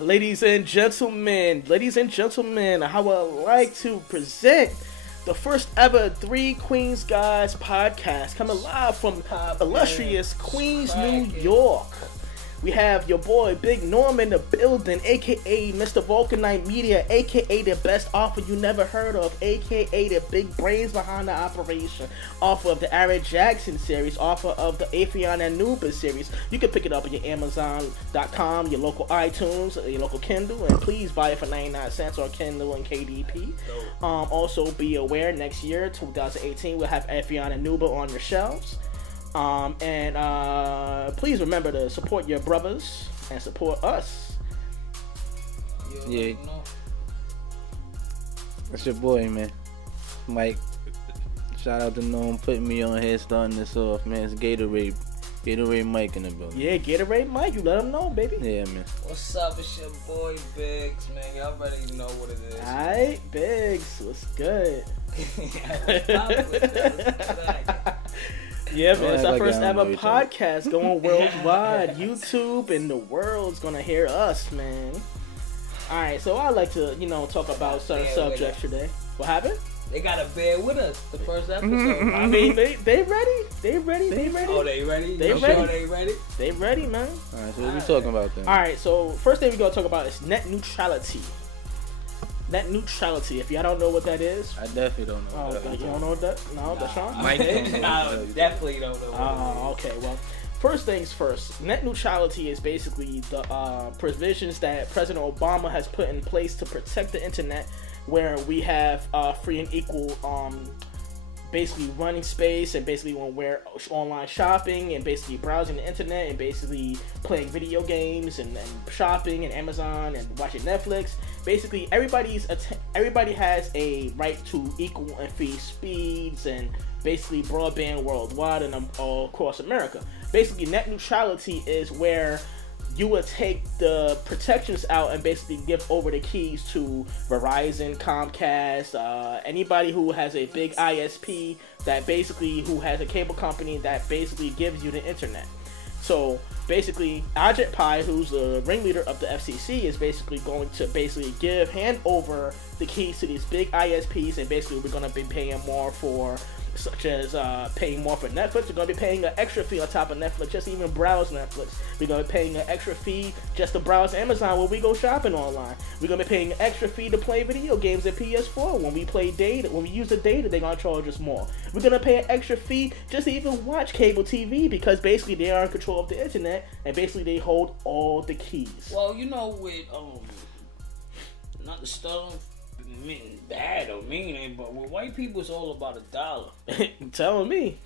Ladies and gentlemen, I would like to present the first ever Three Queens Guys podcast, coming live from illustrious Queens, New York. We have your boy Big Norm in the building, aka Mr. Vulcanite Media, aka the best offer you never heard of, aka the big brains behind the operation, author of the Aaron Jackson series, author of the Afion Anubis series. You can pick it up on your Amazon.com, your local iTunes, your local Kindle, and please buy it for 99 cents on Kindle and KDP. Also be aware, next year, 2018, we'll have Afion Anuba on your shelves. Please remember to support your brothers and support us. Yeah. That's your boy, man. Mike. Shout out to Norm putting me on here, starting this off, man. It's Gatorade Mike in the building. Yeah, Gatorade Mike. You let him know, baby. Yeah, man. What's up? It's your boy Biggs, man. Y'all already know what it is. Alright, Biggs. What's good? Yeah, man, it's our first ever podcast going worldwide. YouTube and the world's gonna hear us, man. Alright, so I'd like to, talk about certain subjects today. What happened? They gotta bear with us the first episode. I mean, they ready. They ready. Oh, they ready? They ready. Sure they ready? They ready, man. Alright, so what we talking about then? Alright, so first thing we're gonna talk about is net neutrality. Net neutrality. If y'all don't know what that is, I definitely don't know. Oh, you don't know what that? No, that's Sean. I definitely don't know. Oh, okay. Well, first things first. Net neutrality is basically the provisions that President Obama has put in place to protect the internet, where we have free and equal, basically running space, and basically when we're online shopping and basically browsing the internet and basically playing video games and shopping and Amazon and watching Netflix. Basically, everybody has a right to equal and free speeds and basically broadband worldwide and all across America. Basically, net neutrality is where you would take the protections out and basically give over the keys to Verizon, Comcast, anybody who has a big ISP who has a cable company that basically gives you the internet. So basically, Ajit Pai, who's the ringleader of the FCC, is basically going to hand over the keys to these big ISPs, and basically we're going to be paying more for, such as paying more for Netflix. We're going to be paying an extra fee on top of Netflix just to even browse Netflix. We're going to be paying an extra fee just to browse Amazon when we go shopping online. We're going to be paying an extra fee to play video games at PS4. When we play data, when we use the data, they're going to charge us more. We're going to pay an extra fee just to even watch cable TV, because basically they are in control of the internet and basically they hold all the keys. Well, with not the stuff mean bad or mean, but with white people it's all about $1. Telling me.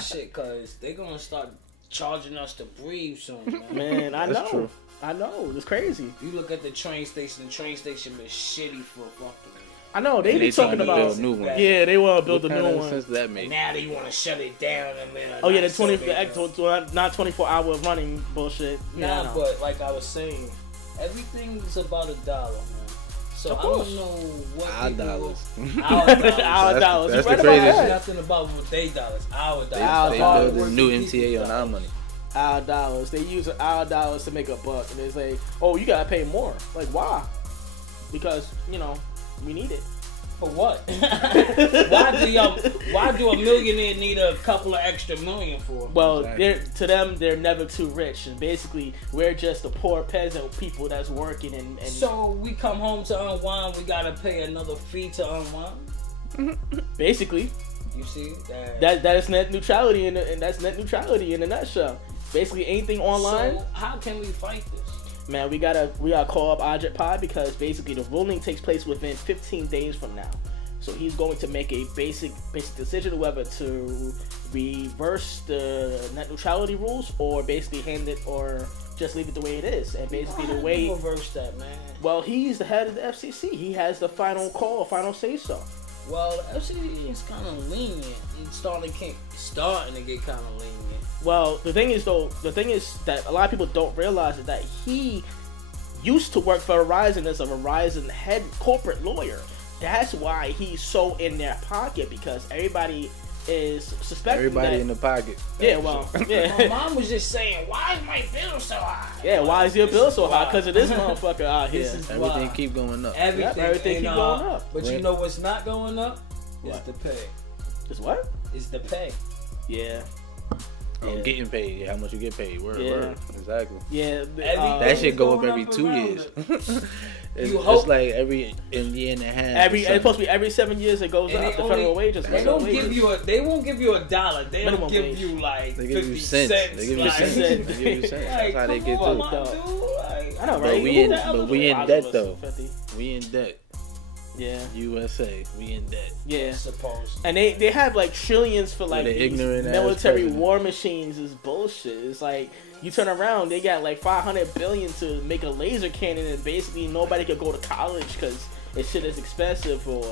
Shit, cause they gonna start charging us to breathe soon, man. Man, I That's know. true. I know. It's crazy. You look at the train station been shitty for fucking. I know. They be talking about build new ones. Yeah, they want to build What a kind new of one. sense that make? Now they want to shut it down. Oh yeah, the not 24-hour running bullshit. Nah, Yeah, but like I was saying, everything's about $1, man. So I don't know what Our dollars. Our dollars. That's You right the about craziest that. Nothing about their dollars. Our They dollars. build a new MTA on our money. Our dollars. They use our dollars to make a buck, and they say, "Oh, you gotta pay more." Like, why? Because we need it. For what? Why do a millionaire need a couple of extra million for? Well, Exactly. they're never too rich, and basically we're just the poor peasant people that's working and So we come home to unwind, we gotta pay another fee to unwind. basically You see that is net neutrality, and that's net neutrality in a nutshell. Basically, anything online. So how can we fight this? Man, we gotta call up Ajit Pai, because basically the ruling takes place within 15 days from now. So he's going to make a basic decision whether to reverse the net neutrality rules or basically hand it or just leave it the way it is. And basically the way reverse that, man. Well, he's the head of the FCC. He has the final call, final say so. Well, the FCC is kind of lenient. It's starting to get kind of lenient. Well, the thing is that a lot of people don't realize is that he used to work for Verizon as a Verizon head corporate lawyer. That's why he's so in their pocket, because everybody is suspecting Everybody that, in the pocket. yeah, well, yeah. My mom was just saying, why is my bill so high? Yeah, why is your bill so high? Because of this motherfucker out here. This is Everything why. keep going up. Everything keep going up. But you know what's not going up? It's What? the pay. It's what? It's the pay. Yeah. Oh, Yeah. getting paid. How much you get paid? Word, Yeah. word. Exactly. Yeah. That shit go up going every up 2 around years. it. It's You hope- like every year and a half. It's supposed to be every 7 years it goes And up. they The only- federal wages. They minimum don't give wages. you they won't give you $1. They Minimum don't give wage. you like They give 50 you cents. They give you like, cents. They give you cents. That's how they come get on, to my it. dude. Like, I know, But right? we Who in, the hell but is we it? in debt though. 50? We in debt. Yeah. USA. We in debt. Yeah. Suppose. And they have like trillions for like the these ignorant ass military president. war machines is bullshit. It's like you turn around, they got like 500 billion to make a laser cannon, and basically nobody could go to college because this shit is expensive. Or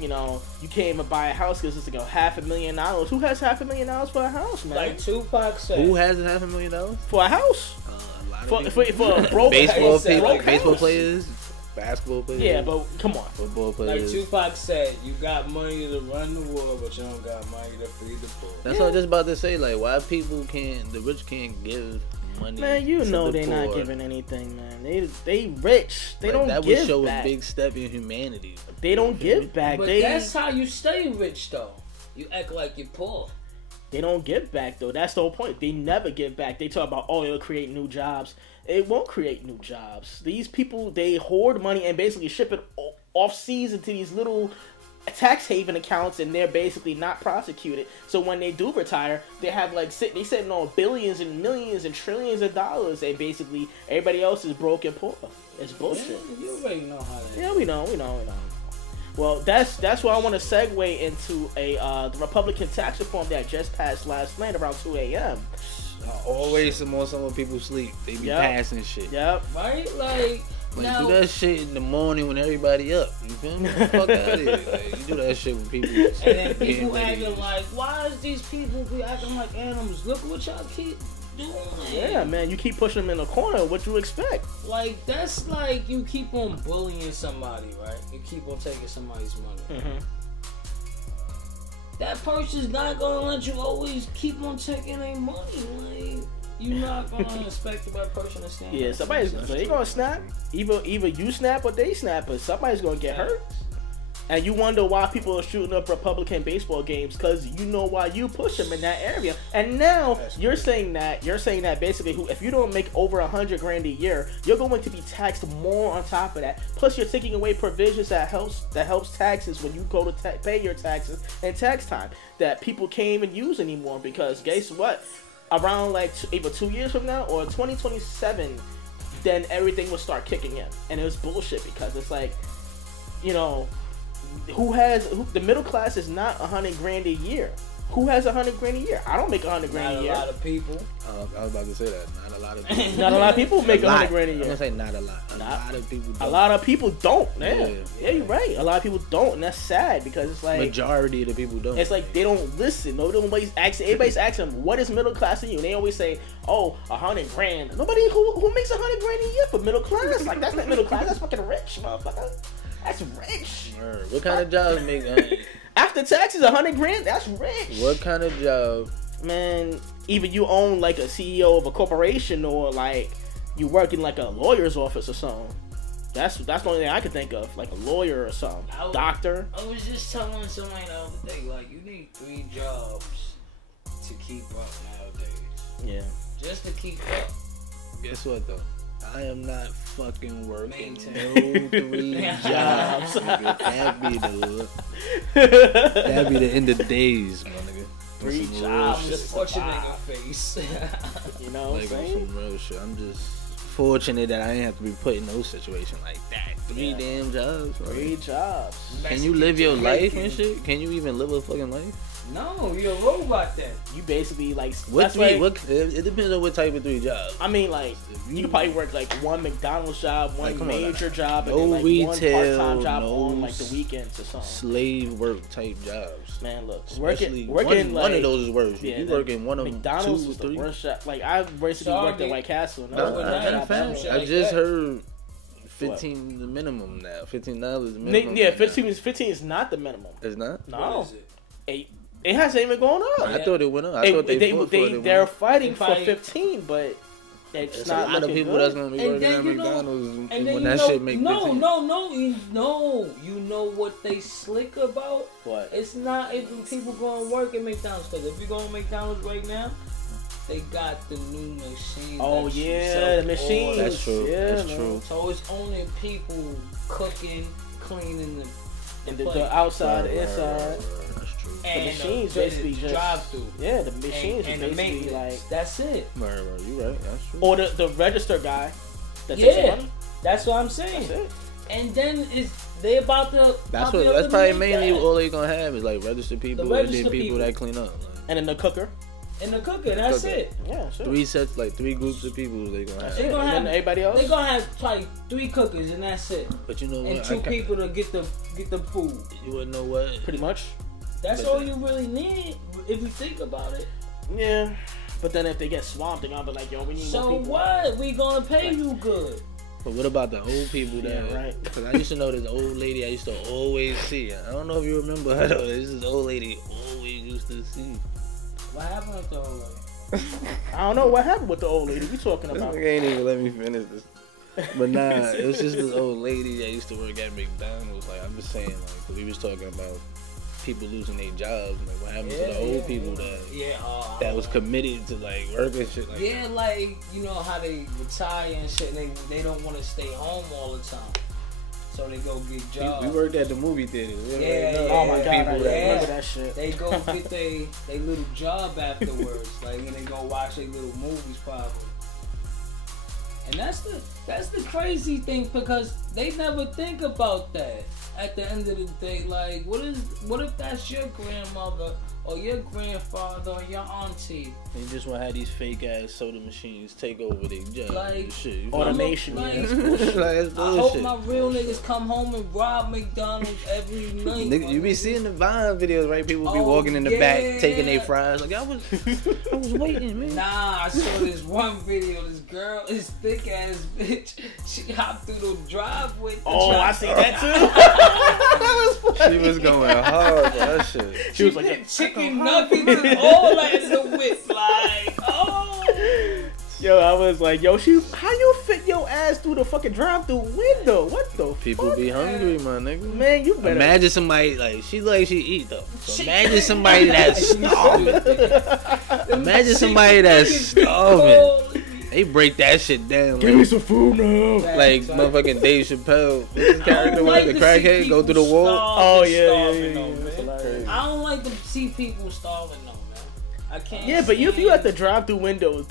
you know, you can't even buy a house because it's like $500,000. Who has $500,000 for a house, man? Like Tupac said. Who has $500,000? For a house? A lot of For people. a broke baseball said, people, like, baseball house. players, basketball players. Yeah, but come on. football Like players. Tupac said, you got money to run the war, but you don't got money to feed the poor. That's what I was just about to say. Like, why the rich can't give money? Man, you to know the they not poor? giving anything, man. They rich. They Like, don't that give would show back. a big step in humanity. They don't give back. But They that's how you stay rich, though. You act like you're poor. They don't give back though. That's the whole point. They never give back. They talk about, oh, it'll create new jobs. It won't create new jobs. These people, they hoard money and basically ship it off seas into these little tax haven accounts, and they're basically not prosecuted. So when they do retire, they have like they sitting on billions and millions and trillions of dollars, and basically everybody else is broke and poor. It's bullshit. Man, you already know how that Yeah, we know. Well, that's why I want to segue into the Republican tax reform that just passed last night around 2 a.m. Always some people sleep. They be Yep. passing shit. Yep. Right? Like, Like, now, do that shit in the morning when everybody up. You feel me? Fuck out of here. Like, you do that shit when people. and then getting people ready. acting like, why is these people be acting like animals? Look what y'all keep doing. Yeah, man. You keep pushing them in the corner. What you expect? Like, that's like you keep on bullying somebody, right? You keep on taking somebody's money. Mm-hmm. That person's not gonna let you always keep on taking their money. Like, you're not gonna expect the right person to stand. Yeah, up. somebody's they gonna snap. Either you snap or they snap, but somebody's gonna get hurt. And you wonder why people are shooting up Republican baseball games, because you know why you push them in that area. And now you're saying that basically, if you don't make over $100,000 a year, you're going to be taxed more on top of that. Plus, you're taking away provisions that helps taxes when you go to pay your taxes and tax time that people can't even use anymore. Because guess what? Around like either 2 years from now or 2027, then everything will start kicking in, and it was bullshit because it's like, you know. The middle class is not $100,000 a year. Who has $100,000 a year? I don't make $100,000 Not a a year. lot of people. I was about to say that. Not a lot of people. Not a lot of people make $100,000 a I'm year. gonna say not a lot. A lot of people don't. A lot of people don't. Yeah, Yeah. you're right. A lot of people don't, and that's sad because it's like Majority of the people don't. it's like they don't listen. Nobody's asking. Everybody's asking them, what is middle class to you? And they always say, oh, $100,000. Nobody who makes $100,000 a year for middle class. Like that's not middle class. That's fucking rich, motherfucker. That's rich. Word. What kind of jobs make? After taxes, $100,000. That's rich. What kind of job? Man, either you own like a CEO of a corporation or like you work in like a lawyer's office or something. That's the only thing I could think of, like a lawyer or something. Doctor. I was just telling somebody the other day, like, you need 3 jobs to keep up nowadays. Yeah. Just to keep up. Guess what though? I am not fucking working Maintain. no 3 jobs. Nigga. That'd be the end of days, my nigga. 3 Some real jobs. shit. Just watch your nigga face. You know what I'm Like on saying? some real shit. I'm just fortunate that I didn't have to be put in no situation like that. 3 damn jobs. Bro. 3 jobs. Can you live your life and Jamaican. shit? Can you even live a fucking life? No, you're a robot then. You basically like What that's 3? like, It depends on what type of 3 jobs. I mean, like you could probably work like one McDonald's job, one Like, come on major now. job, and No then like retail, one part-time job no on like the weekends or something. Slave work type jobs. Man, look, Especially working one like, of those is worse. yeah, you that working one of them, McDonald's 2 or was the 3. worst job. Like I basically worked at Sorry. White Castle. And that No, was the I- worst I- job fam, ever. shit I like just that. heard $15 the minimum now. $15 the minimum. Yeah, right now. 15 is not the minimum. It's not. No, What is it? It hasn't even gone up. I thought it went up. I thought They're fighting for 15, but it's not a lot of people good. that's gonna be working at McDonald's when that shit make 15. No. You know what they slick about? What? It's not if people go and work at McDonald's. Because if you go to McDonald's right now, they got the new machine. Oh yeah, the machines. That's true. Yeah, that's true. So it's only people cooking, cleaning the outside, the inside. That's true. The machines basically just drive through. Yeah, the machines and is the basically maintenance. like That's it. Right, you right. That's true. or the register guy that takes the money. That's what I'm saying. That's it. And then they about to. That's probably mainly all they gonna have is like registered people The registered and then people people. that clean up. Like, And then the cooker. In the cooker, that's it. Yeah, sure. 3 sets, like 3 groups of people they gonna have. They gonna And have then everybody else. They gonna have like 3 cookers and that's it. But you know And what? 2 people to get the food. You wouldn't know what. Pretty much. That's all you really need if you think about it. Yeah. But then if they get swamped, they're gonna be like, yo, we need more So people. what? We gonna pay you good. But what about the old people that? Yeah, right. Because I used to know this old lady I used to always see. I don't know if you remember her though. This is old lady always used to see. What happened with the old lady? I don't know what happened with the old lady we talking This about. nigga ain't even let me finish this. But nah, it was just this old lady that used to work at McDonald's. Like I'm just saying, like 'cause we was talking about people losing their jobs. Like what happened to the old people that was committed to like work and shit like that. Like you know how they retire and shit. They don't want to stay home all the time, so they go get jobs. We worked at the movie theater. Oh my god, I remember that shit. They go get they little job afterwards, like and they go watch their little movies probably. And that's the crazy thing because they never think about that. At the end of the day, like what if that's your grandmother or your grandfather or your auntie? They just want to have these fake ass soda machines take over their job. Like, and shit. Automation. That's bullshit. That's I hope bullshit. my real niggas come home and rob McDonald's every night. Nigga, you be seeing the Vine videos, right? People be Oh, walking in the yeah. back, taking their fries. Like I was waiting, man. Nah, I saw this one video. This girl, this thick ass bitch, she hopped through the driveway. Oh, I see that too. She was going hard for that shit. She was like, chicken nuggets and all that in the whip. Like, oh. yo, I was like, yo, how you fit your ass through the fucking drive-through window? What the People fuck? be hungry, my nigga. Man, you better. Imagine somebody like she eat though. So imagine somebody that's starving. Imagine somebody that's starving. They break that shit down. Give me some food now. Like motherfucking Dave Chappelle. What's his character was? The crackhead go through the wall. Oh yeah. I don't like to see people starving though, man. I can't. Yeah, but if you at the drive-through window,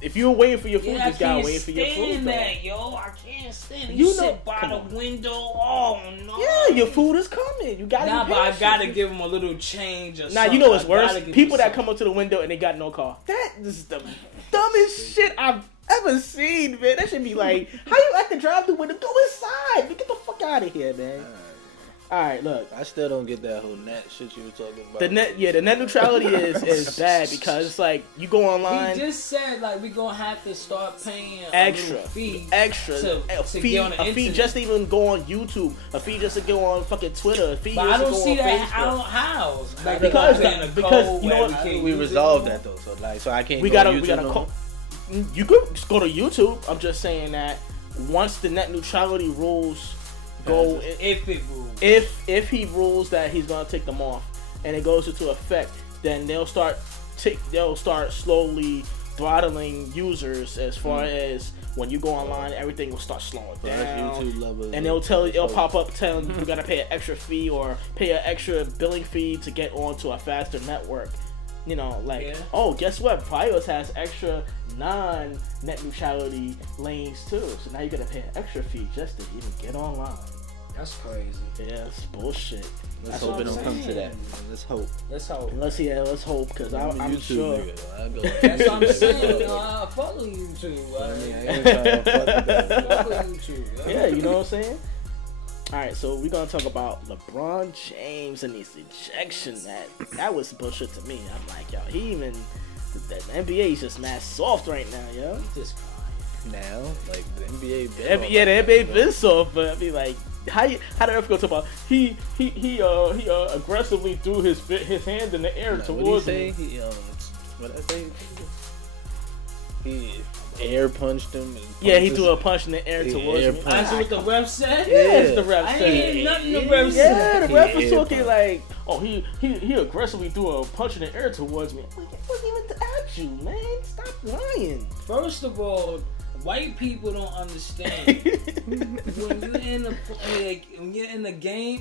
if you're waiting for your food, you just gotta wait for your food. That, yo, I can't stand it. You Sit know, by the window. Oh no. Yeah, your food is coming. You gotta. Nah, be but I patient. gotta give them a little change or Nah, something. you know what's I worse? gotta give People them that come up to the window and they got no car. That is the dumbest shit I've ever seen, man. That should be like, how you at the drive-through window? Go inside. Get the fuck out of here, man. All right, look. I still don't get that whole net shit you were talking about. The net neutrality is bad because it's like you go online. He just said like we gonna have to start paying Extra a fee a fee, get on the a fee internet. just to even go on YouTube, a fee just to go on fucking Twitter, a fee But just I don't to go see on that. Facebook. I don't how. Like, Because you know what? We resolved that though, so I can't. We go gotta on YouTube no call. more. You could just go to YouTube. I'm just saying that once the net neutrality rules go, if it rules. if he rules that he's gonna take them off and it goes into effect, then they'll start slowly throttling users as far as when you go online, everything will start slowing down. YouTube lovers, and it'll pop up telling you gotta pay an extra fee or pay an extra billing fee to get onto a faster network. You know, like, oh, guess what? Fios has extra non-net neutrality lanes too. So now you gotta pay an extra fee just to even get online. That's crazy. Yeah, it's bullshit. Let's hope it don't come to that. Let's hope. Let's hope. Let's hope, because I'm sure. That's what I'm saying. I fuck with YouTube. Yeah, you know what I'm saying? Alright, so we're gonna talk about LeBron James and his ejection. That was bullshit to me. I'm like, yo, the NBA is just mad soft right now, yo. Just now, like the NBA. The NBA been soft, but I mean, like, how the ref go talk about he aggressively threw his hand in the air towards me. What I say? He air punched him. Yeah, he threw a punch in the air towards me. That's what the ref said? Yeah, that's the ref I said. ain't hear nothing the ref said. Yeah, the ref was talking like, oh, he aggressively threw a punch in the air towards me. I'm like, it wasn't even at you, man. Stop lying. First of all, white people don't understand. when you're in the game,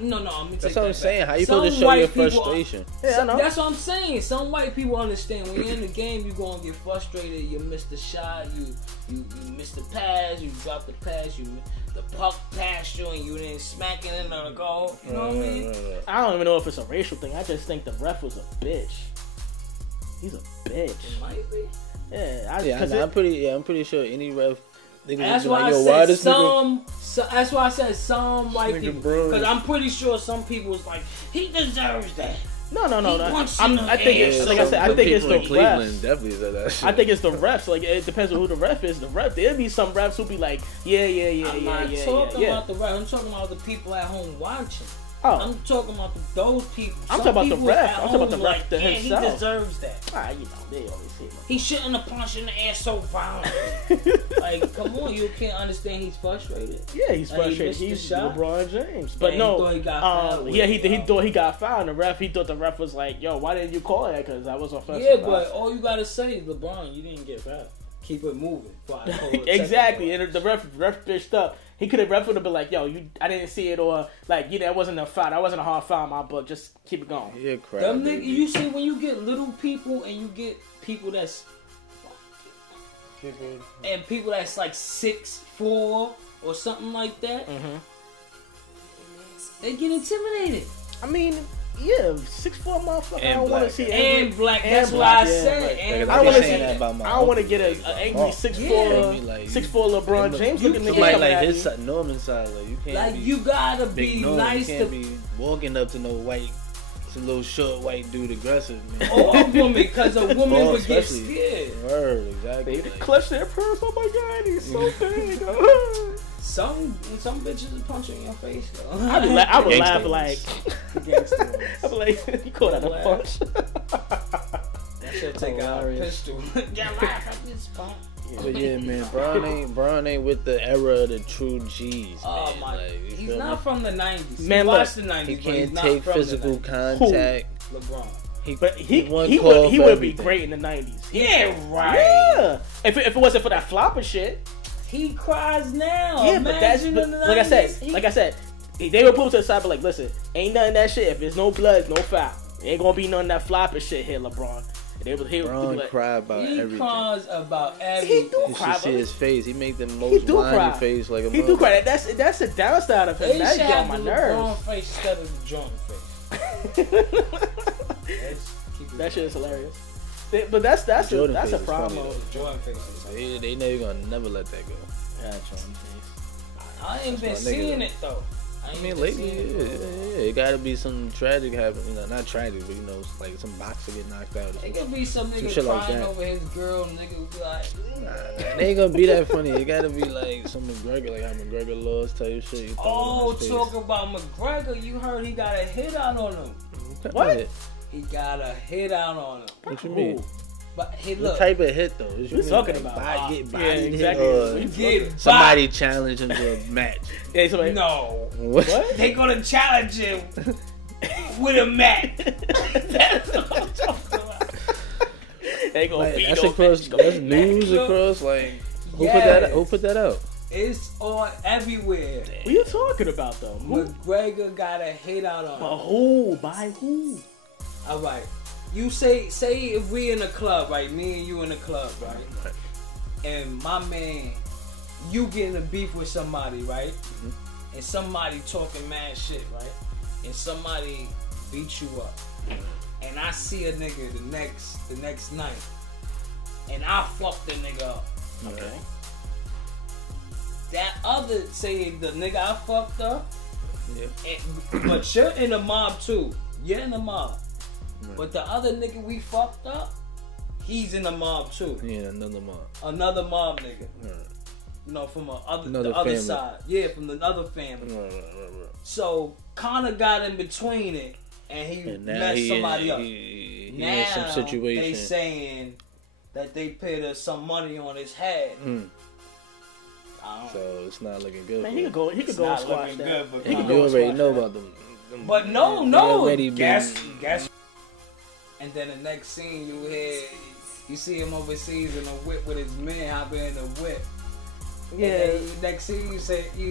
no, I'm gonna take that's what I'm saying. How you Some supposed to show white your people frustration? Yeah, I know. That's what I'm saying. Some white people understand when you're in the game, you're gonna get frustrated. You miss the shot, you miss the pass, you drop the pass, the puck passed you and you didn't smack it in the goal. You know what I mean? I don't even know if it's a racial thing. I just think the ref was a bitch. He's a bitch. It might be. Yeah, I'm pretty sure any ref. That's why I said that's why I said some white people. Because I'm pretty sure some people was like, he deserves that. No. I think it's like I said. I think it's the refs. Definitely said that shit. I think it's the refs. Like it depends on who the ref is. The ref, there'll be some refs who be like, I'm not talking about the ref. I'm talking about the people at home watching. Oh. I'm talking about those people. I'm talking about the ref. I'm talking about the ref like, himself. He deserves that. They always say that. He shouldn't have punched in the air so violently. Like, come on, you can't understand he's frustrated. Yeah, he's frustrated. He's LeBron James. But no, he thought he got fouled. He thought he got fouled. And he thought the ref was like, yo, why didn't you call that? Because that was offensive. Yeah, but all you got to say is, LeBron, you didn't get fouled. Keep it moving. Exactly. And the ref bitched up. He could have ref would have been like, yo, I didn't see it, or like, that wasn't a foul. That wasn't a hard foul in my book. Just keep it going. Yeah, crap. Them niggas, you see, when you get little people and you get people that's like 6'4" or something like that, they get intimidated. I mean, yeah, 6'4" motherfucker. I don't want to see and black. That's what I said. I don't want to see that. I don't want to get an angry 6'4" LeBron James looking nigga. Somebody like his Norman size, like you can't. Like you gotta be nice. You can't be walking up to no white, some little short white dude aggressive. Man. Or a woman, because a woman would get scared. Word, exactly. They clutch their purse. Oh my god, he's so big. Some bitches are punching your face though. I would laugh like. I'd be like, you call that a punch? That should take out a pistol. Yeah, laugh at this punch. But yeah, man, Bron ain't with the era of the true G's. Oh man. my! Like, he's not from the '90s. Man, he watched the '90s. He can't take physical contact. LeBron. He would be great in the '90s. Yeah, right. Yeah. If it wasn't for that flopper shit. He cries now. Yeah, but like I said, they would pull to the side, but like, listen, ain't nothing that shit. If there's no blood, no foul. Ain't gonna be none of that flopping shit here, LeBron. LeBron cry about everything. He cries about everything. He do cry. You should see his face. He make the most whiny face like a He do cry. That's the downside of him. That's on my nerves. LeBron face instead of the Jordan face. That shit is hilarious. But that's a problem. Jordan face. They never let that go. Yeah, Jordan face. I ain't been seeing it though. I mean, lately, it gotta be some tragic happening. Not tragic, but like some boxer get knocked out. It could be some nigga crying over his girl. Nigga would be like, they ain't gonna be that funny. It gotta be like some McGregor, like how McGregor lost type shit. Talk about McGregor. You heard he got a hit out on him. What? He got a hit out on him. What you mean? But what type of hit though? What you talking about? Get bodied hit, somebody challenge him to a match. Yeah, no. What? They gonna challenge him with a match. That's what I'm talking about. They gonna beat that's news across. Like who put that out? It's on everywhere. What are you talking about though? McGregor got a hit out on him. But who? By who? All right. You say if we in a club, right? Me and you in a club, right? And my man, you get in a beef with somebody, right? Mm-hmm. And somebody talking mad shit, right? And somebody beat you up. And I see a nigga the next night, and I fuck the nigga up. Okay. That other say the nigga I fucked up. Yeah. But you're in the mob too. You're in the mob. Right. But the other nigga we fucked up, he's in the mob too. Yeah, another mob. Another mob nigga. Right. you know, from the Another other family. side. Yeah, from the other family. Right. So Connor got in between it, and he messed somebody up. He now in some situation. they saying that they paid us some money on his head. So it's not looking good. Man, he could go and squash that. Good, but You already know about them. But no. Already Guess. And then the next scene you see him overseas in a whip with his men hopping in the whip. Yeah. And then next scene you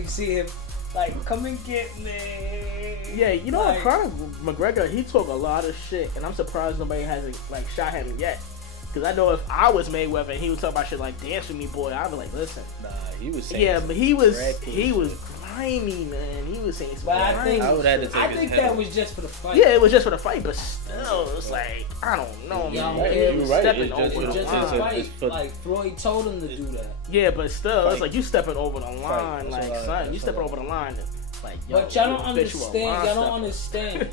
see him like, come and get me. Yeah, you know like, what? McGregor, he talk a lot of shit, and I'm surprised nobody hasn't like shot him yet. Because I know if I was Mayweather and he would talk about shit like "dance with me, boy," I'd be like, "Listen." Nah, he was saying. Yeah, but he was grimy, man. He was saying. But I think that was just for the fight. Yeah, it was just for the fight, but still, it's like I don't know, man. He was stepping over the line. Like Floyd told him to do that. Yeah, but still, it's like you stepping over the line, like son, you stepping over the line. Like, yo, but y'all don't understand.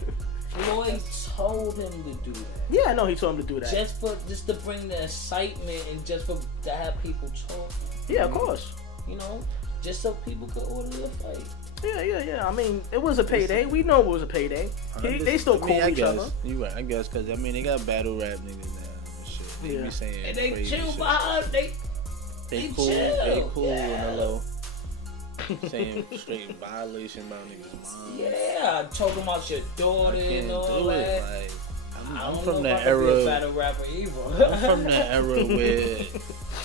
Floyd told him to do that. Yeah, I know he told him to do that. Just to bring the excitement and just to have people talking. Yeah, of course. You know, just so people could order the fight. Yeah. I mean, it was a payday. We know it was a payday. They still call each other. You right, I guess, because I mean they got battle rap niggas now and shit. They be saying and they crazy chill shit. behind. They cool. chill. They cool on the low. Saying straight violation about niggas' moms. Yeah, talking about your daughter and all that. Like, I'm don't from know that if I could be era. a battle rapper either. I'm from that era where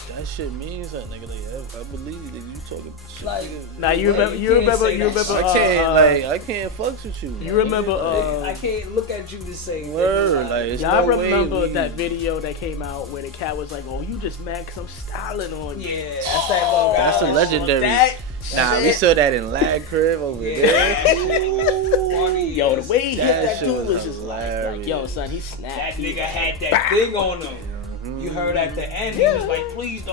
that shit means something, nigga. Like, I believe that you talking shit. Like, now you remember. I can't fuck with you. You remember? I can't look at you to say. Word, like, it's y'all no remember way that video that came out where the cat was like, "Oh, you just mad 'cause I'm styling on you." Yeah, that's that little guy. That's a legendary. We saw that in Lag Crib over there. Yo, the way he hit that dude was just hilarious. like, yo, son, he snapped. That nigga had that thing on him. You heard at the end, he was like, please.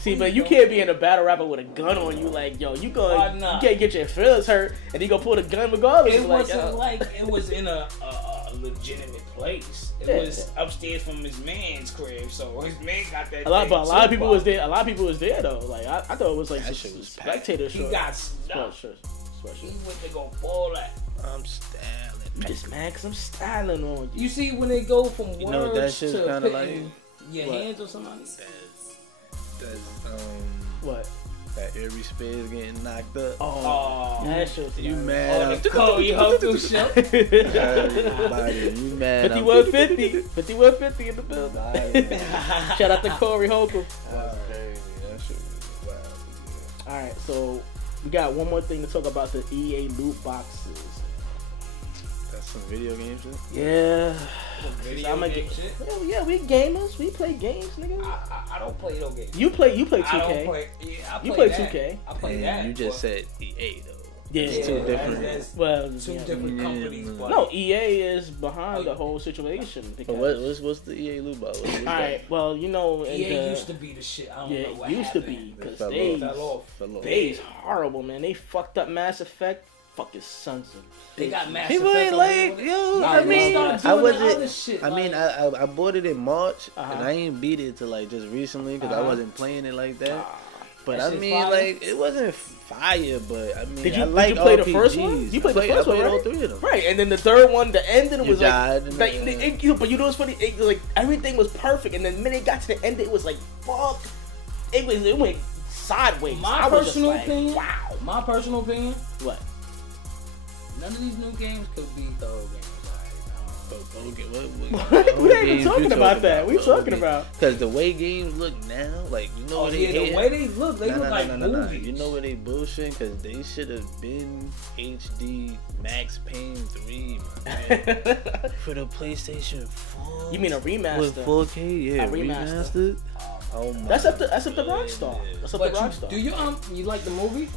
See, but you can't be in a battle rapper with a gun on you, like, yo, you can't get your feelings hurt, and he gonna pull the gun regardless. It wasn't like it was in a legitimate place. It was upstairs from his man's crib, so his man got that. A lot of people was there. A lot of people was there though. Like I thought it was like spectator show. He got snuffed. He went to go fall that. I'm styling. You just mad 'cause I'm styling on you. You see when they go from words that shit's to kind of like your hands or something. That's what? That Eerie Spears getting knocked up. Oh, that shit's you mad? The Cody Hoku show. You mad? 5150 in the building. Shout out to Corey Hoku. That's crazy. That shit was wild. All right, so we got one more thing to talk about: the EA loot boxes. That's some video game shit. Yeah. Video game shit. Yeah, we gamers. We play games, nigga. I don't play no games. You play 2K. I don't play. Yeah, you play 2K. I play that. You just said EA though. Yeah, it's two different. Two different companies. But no, EA is behind the whole situation. Because what's the EA loot box? All right, well, you know, EA used to be the shit. I don't know what used happened. to be because they fell off. They's horrible, man. They fucked up Mass Effect. Fucking sons of. They got Mass People Effect. People ain't like, yo. I mean, I wasn't. I mean, I bought it in March and I ain't beat it till like just recently because I wasn't playing it like that. But I mean, like, it wasn't fire, but I mean, did you play the first one? You played the first one, right? All three of them. Right, and then the third one, the ending was like, but you know what's funny? Like everything was perfect, and then the minute it got to the end, it was like, fuck. It went sideways. My personal opinion. Wow. My personal opinion. What? None of these new games could be thorough games. What? We ain't even talking about that. We talking about because the way games look now, like you know, the way they look, they look like movies. You know where they bullshit because they should have been HD Max Payne 3 for the PlayStation 4. You mean a remaster with 4K? Yeah, a remastered. Oh my! That's up to Rockstar. That's up to Rockstar. Do you like the movie?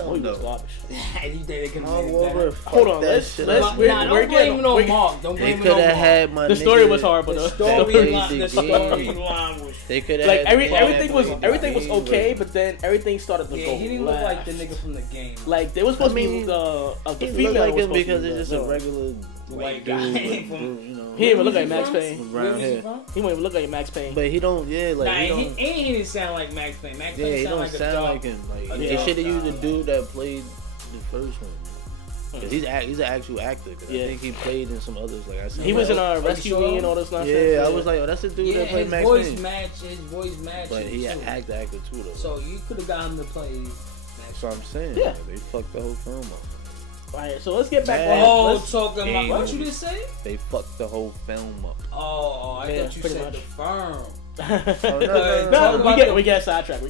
Oh, no. Garbage. You think they can hold on, let's don't blame it on Mark. Don't blame it on Mark. The story was horrible. The storyline was. They could have like everything was okay, but then everything started to go. Yeah, he didn't look like the nigga from the game. Like they was supposed to be the female like him because it's just a regular The white guy. Dude, From, you know, He didn't even look like Max Payne. Brown hair. He won't even look like Max Payne. But he don't, he didn't sound like Max Payne. Max Payne he sound don't like sound a dog. like him. Like, Yeah. they should have used the dude that played the first one. Cause he's an actual actor. Cause I think he played in some others. Like I said, He was in Rescue Me and all this nonsense. Yeah, I was like, oh, that's the dude that played Max Payne. His voice matches. But he an actor too, though. So you could have got him to play Max. That's what I'm saying. Yeah. Like, they fucked the whole film up. Alright, so let's get back Oh, on. talking about what you just say? They fucked the whole film up. Oh, I thought you pretty said much. the firm. We get sidetracked.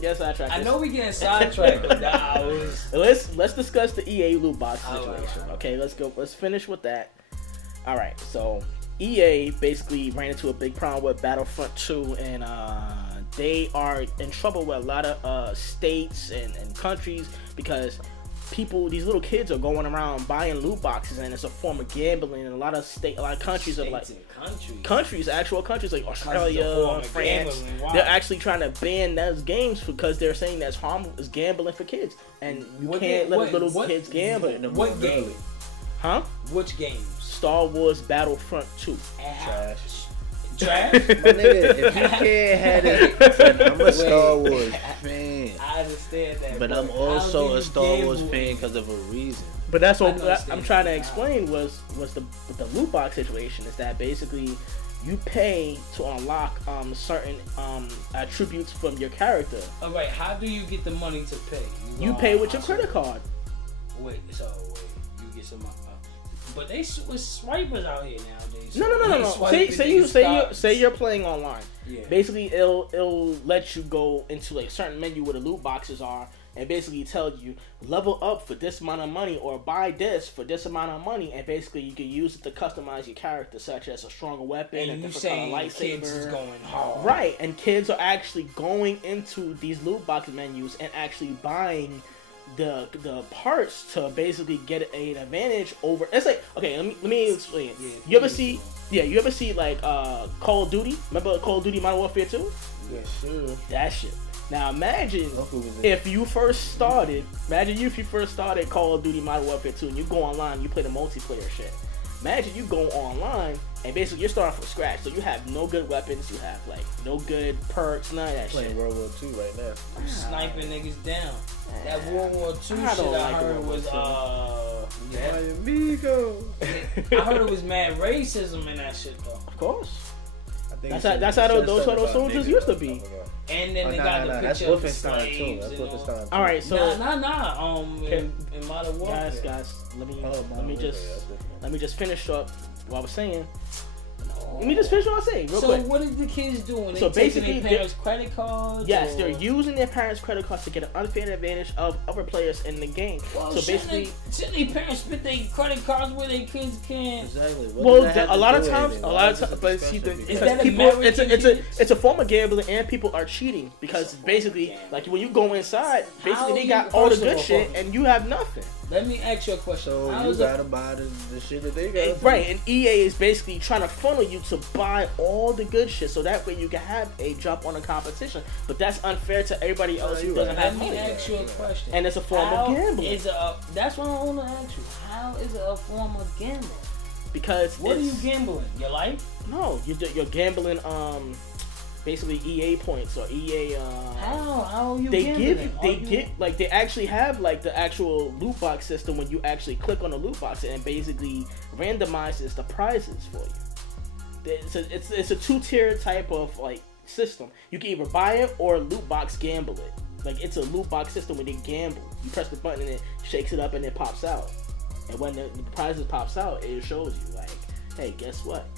I know we getting sidetracked, but I was. Let's discuss the EA loot box situation. Alright. Okay, let's go. Let's finish with that. All right, so EA basically ran into a big problem with Battlefront 2, and they are in trouble with a lot of states and countries because these little kids are going around buying loot boxes, and it's a form of gambling. And a lot of countries are like actual countries like Australia, France. Wow. They're actually trying to ban those games because they're saying that's harmful, is gambling for kids, and you can't let little kids gamble. What game? Huh? Which games? Star Wars Battlefront 2. Trash? My nigga, if you can't have it, I'm a Star Wars fan. I understand that, but I'm also a Star Wars fan because of a reason. But that's what I'm trying to explain was the loot box situation is that basically you pay to unlock certain attributes from your character. All right, how do you get the money to pay? You pay with your credit card. Wait, you get some. But they with swipers out here nowadays. So No. Say you're playing online. Yeah. Basically, it'll let you go into like certain menu where the loot boxes are, and basically tell you level up for this amount of money or buy this for this amount of money, and basically you can use it to customize your character, such as a stronger weapon, and a you different color lightsaber. Kids is going hard. Right, and kids are actually going into these loot box menus and actually buying the parts to basically get an advantage over. It's like, okay, let me explain. Yeah, you ever see like Call of Duty? Remember Call of Duty Modern Warfare 2? Yeah, sure. That shit. Now imagine if you first started Call of Duty Modern Warfare 2 and you go online, you play the multiplayer shit. Imagine you go online and basically you're starting from scratch, so you have no good weapons, you have like no good perks, none of that shit. Playing World War II right now. I'm sniping niggas down. That World War II shit I heard was amigo. I heard it was mad racism in that shit though. Of course. That's how those soldiers used to be. And then they got the picture of the slaves. That's Wolfenstein. All right, so in Modern Warfare. Guys, let me just finish up what I was saying. Let me just finish what I was saying real quick. So what are the kids doing? They so taking basically, their parents' credit cards? Yes, they're using their parents' credit cards to get an unfair advantage of other players in the game. Well, so basically, shouldn't their parents spend their credit cards where their kids can't? Exactly. A lot of times, but see, it's a form of gambling, and people are cheating because basically, like when you go inside, basically they got all the good shit, and you have nothing. Let me ask you a question. So you gotta buy the shit that they got. Right, and EA is basically trying to funnel you to buy all the good shit, so that way you can have a jump on the competition. But that's unfair to everybody else who doesn't have money. Let me ask you a question. And it's a form of gambling. That's what I want to ask you. How is it a form of gambling? Because what are you gambling? Your life? No, you're gambling. Basically EA points or EA. How are you gambling? They actually have like the actual loot box system when you actually click on the loot box and basically randomizes the prizes for you. It's a 2-tier type of like system. You can either buy it or loot box gamble it. Like it's a loot box system where they gamble. You press the button and it shakes it up and it pops out. And when the prizes pops out, it shows you like, hey, guess what?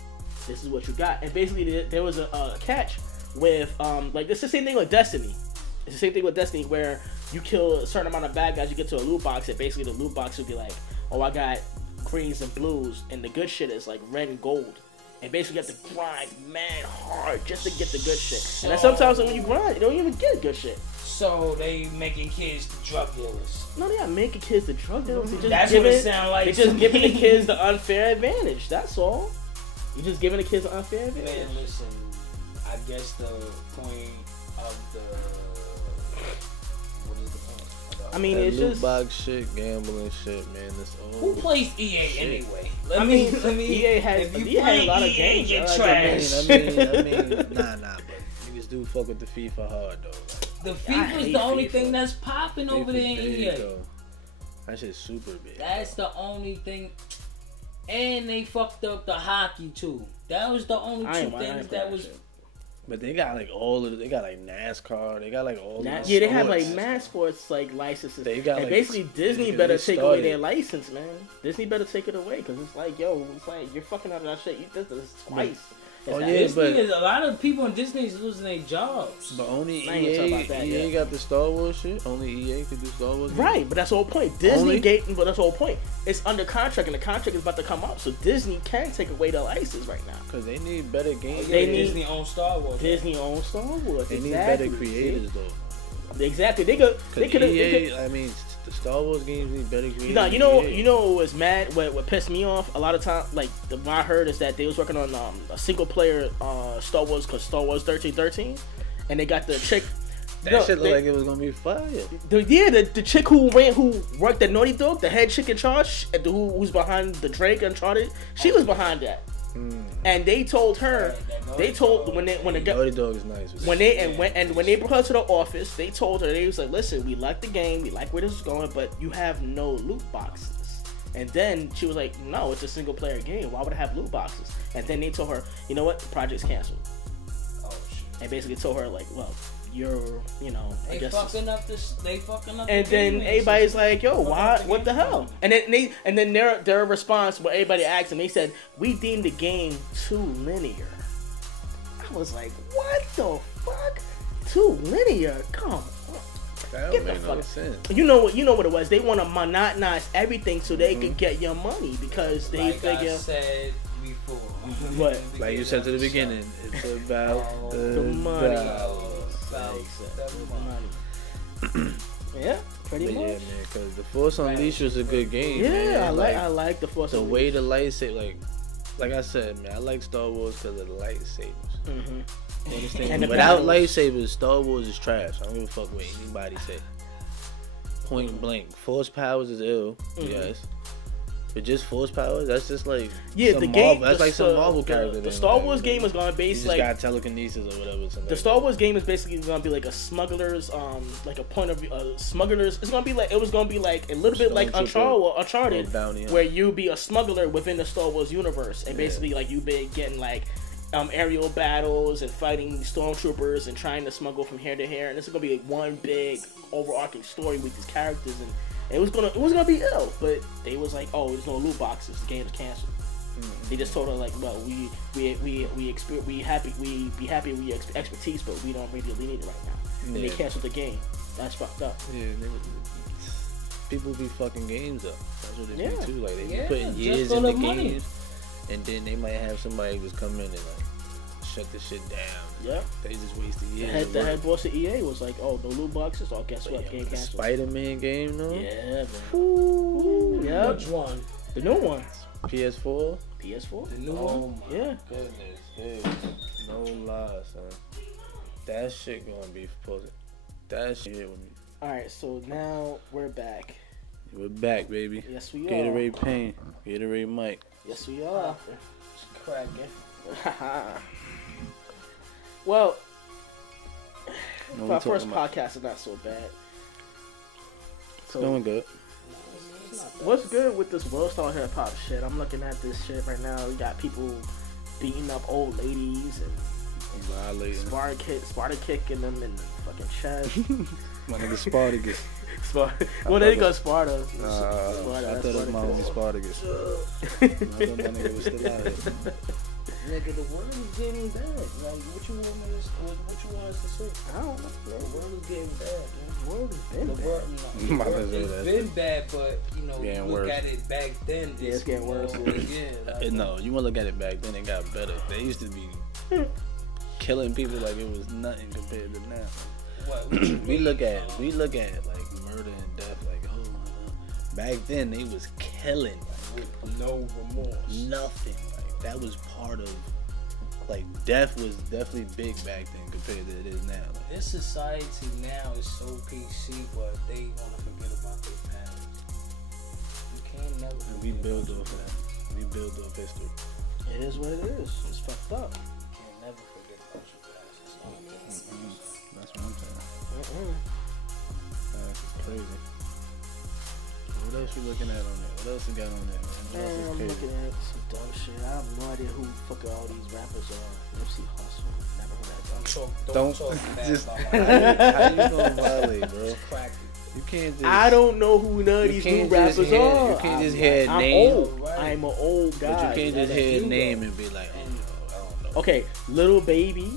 This is what you got. And basically there was a catch with like it's the same thing with Destiny. It's the same thing with Destiny where you kill a certain amount of bad guys, you get to a loot box, and basically the loot box will be like, oh, I got greens and blues, and the good shit is like red and gold. And basically you have to grind mad hard just to get the good shit. And then sometimes when you grind, you don't even get good shit. So they making kids drug dealers. No, they're not making kids the drug dealers. That's what it sound like. They're just giving the kids the unfair advantage. That's all. You're just giving the kids an unfair advantage. Man, listen. I guess the point of the I mean, that it's loot just box shit, gambling shit, man. This Who plays EA anyway? I mean, EA had a lot of games. You're trash. I mean, nah, but niggas do fuck with the FIFA hard though. Like, The FIFA is the only thing that's popping over there in EA. Though. That shit's super big. That's the only thing. And they fucked up the hockey too. That was the only two things that was. But they got like they got like NASCAR, they got like all the they have like mad sports like licenses. They got, and basically Disney better take away their license, man. Disney better take it away because it's like, yo, it's like you're fucking out of that shit. You did this twice. Disney is a lot of people in Disney is losing their jobs. But only EA got the Star Wars shit. Only EA could do Star Wars. Right, but that's the whole point. Disney but that's the whole point. It's under contract, and the contract is about to come up, so Disney can take away the license right now. Because they need better games. Disney owns Star Wars. Disney owns Star Wars. They need better creators though. Exactly. They could. I mean, the Star Wars games need better creators. No, you know what was mad? What pissed me off? A lot of time, like what I heard is that they was working on a single player Star Wars called Star Wars 1313, and they got the chick. That shit looked like it was gonna be fire. The chick who worked at Naughty Dog, the head chick in charge, who's behind the Drake Uncharted, she was behind that. And they told her, when the Naughty Dog is nice. When they brought her to the office, they told her, they was like, listen, we like the game, we like where this is going, but you have no loot boxes. And then she was like, no, it's a single player game. Why would I have loot boxes? And then they told her, you know what, the project's canceled. Oh shit! And basically told her like, well, you're, I guess. They fucking up. And then everybody's like, yo, why? What the hell? And then their response, when everybody asked them, they said, we deemed the game too linear. I was like, what the fuck? Too linear? Come on. That don't make no sense. You know what it was? They want to monotonize everything so they can get your money because they figure. I said before. What? Like you said to the beginning, it's about the money. Yeah, pretty much. Yeah, man, because the Force Unleashed was a good game. Yeah, man. I like the Force Unleashed. The way the lightsaber, like I said, man, I like Star Wars because of the lightsabers. You understand? Without lightsabers, Star Wars is trash. I don't give a fuck what anybody say. Point blank, Force powers is ill. Yes. But just force powers, that's just like the game. That's like some Marvel character. The Star Wars game is gonna be like got telekinesis or whatever. The Star Wars game is basically gonna be like a smuggler's, like a point of view. Smugglers. It's gonna be like a little bit like Uncharted, where you be a smuggler within the Star Wars universe, and basically like you be getting like aerial battles and fighting stormtroopers and trying to smuggle from here to here, and this is gonna be like one big overarching story with these characters and. It was gonna be ill, but they was like, oh, there's no loot boxes. The game is canceled. They just told her like, well, we be happy with your expertise, but we don't really need it right now. And they canceled the game. That's fucked up. Yeah, people be fucking games up. That's what they do too. Like they be putting years in the games, and then they might have somebody just come in and like shut the shit down. Yep. They just wasted years. The head boss of EA was like, oh, no loot boxes? Oh, guess what? Game canceled. Spider-Man game, though? Yeah, man. Yep. Which one? The new one. PS4? PS4? The new one? Yeah. Goodness, dude. No lie, son. That shit gonna be posted. That shit with me. Alright, so now we're back. We're back, baby. Yes, we are. Gatorade Pain. Gatorade Mike. Yes, we are. It's cracking. Well, our first podcast is not so bad. So, doing good. What's good with this world star hip hop shit? I'm looking at this shit right now. We got people beating up old ladies and Sparta kicking them in the fucking chest. My nigga Spartacus. Well, there you go, Sparta. Sparta. I thought it was my homie Spartacus. I thought my nigga was still out here. Nigga, the world is getting bad. Like, what you want us to say? I don't know. The world is getting bad, man. The world has been bad. It's been bad, but, look at it back then. It's getting worse. No, you want to look at it back then, it got better. They used to be killing people like it was nothing compared to now. What? we look at like murder and death like, oh my God. Back then, they was killing. With no remorse. Nothing. That was part of like death was definitely big back then compared to it is now. Like, this society now is so PC, but they want to forget about their past. You can't never. we build off that. We build off history. It is what it is. It's fucked up. You can never forget about your past. That's what I'm saying. That's crazy. What else you looking at on there? What else you got on there, man? What else is I'm crazy? looking at some dumb shit. I have no idea who fucking all these rappers are. Nipsey Hussle. Never heard that guy. Don't talk bad just about my how you gonna violate, bro? crack it. You can't just. I don't know who none of You these can't new just rappers hear- are. you can't just hear a I'm name. old. Right. I'm an old guy. But you can't just That's hear a you, name though. and be like, oh, no, I don't know. Okay, Little Baby.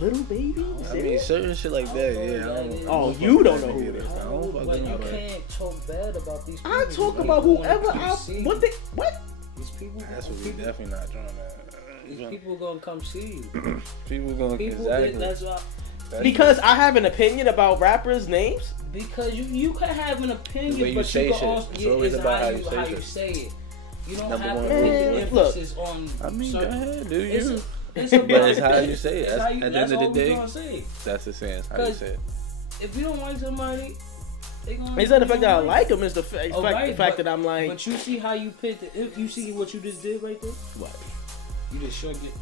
Little Baby? I mean, Serious? certain shit like that, yeah. I don't, Oh, you don't know who it is. I don't fuck But with you nobody. can't talk bad about these people. I talk These about people whoever wanna I. come see What you. they. What? These people. That's what we people, definitely not trying to. these people gonna come see you. People gonna People. exactly. That's why. Because I have an opinion about rappers' names? Because you can have an The way opinion, you but say you can shit. also It's always it's about how how you you say say it. You don't Number have one to put rule. the Look. emphasis on. I mean, go certain- ahead, do It's, you? it's But about it's how you say it. It's That's, how you, at the that's end all of the we day, gonna say. that's the sense. How you say it. If you don't like somebody, they gonna. It's not the fact that I like him, it's the fact, Oh, right, the fact but- that I'm like. But you see how you picked it. If you see what you just did right there. What? You just showed it.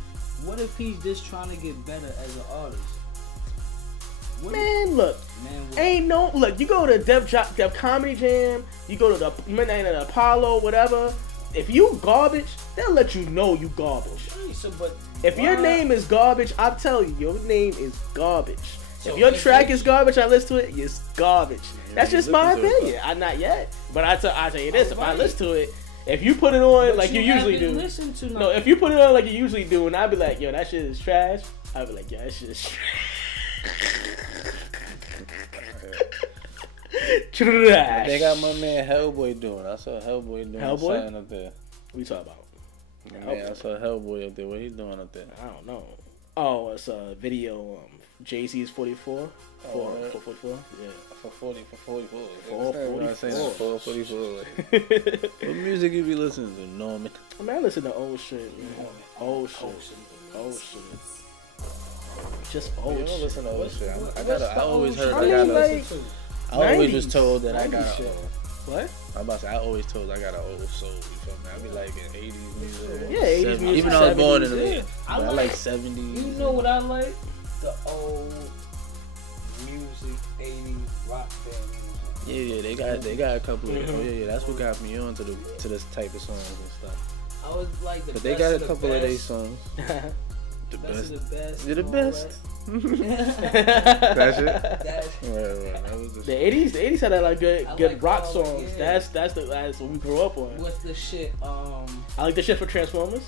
What if he's just trying to get better as an artist? What Man, look. Man, what? Ain't no. Look, you go to Def Comedy Jam, you go to the Midnight at Apollo, whatever. If you garbage, they'll let you know you garbage. Right, so, but If your why- name is garbage, I'll tell you, your name is garbage. So if your if track they- is garbage, I listen to it, it's garbage. That's you just my listen to it, opinion. I'm not yet. But I tell you this, if I Alright. listen to it, if you put it on But like you usually haven't do. listened to No, nothing. if you put it on like you usually do, and I'd be like, yo, that shit is trash, I'd be like, yo, that shit is trash. They got my man Hellboy doing. I saw Hellboy doing Hellboy? something up there. What you talking about? Man, I saw Hellboy up there. What he doing up there? I don't know. Oh, it's a video. Jay-Z's 44. Oh, 444. Yeah. For 44. 444. 444. What music you be listening to, Norman? I mean, I listen to old shit, man. Old shit. Old shit. Just old You don't shit. listen to old shit. What's I the always old heard shit I I mean, got you a. listen to? I always was 90s, told that I 90s got shit. a. What? I'm about to say, I always told I got an old soul. You feel me? I be like in 80s music. Yeah, 80s 70s. music, Even though I was born in 70s, the yeah. I I like- like 70s. You know what I like? The old music, 80s rock band music. Yeah, they got a couple of. Oh yeah, that's what got me on to this type of songs and stuff. I was like the But best they got a of the couple of their best, songs. The best best. of the best. You're the and all best. that. That's it. That- Right. That was The 80s had a like good I good like rock all the- songs. yeah. That's what we grew up on. What's the shit? I like the shit for Transformers.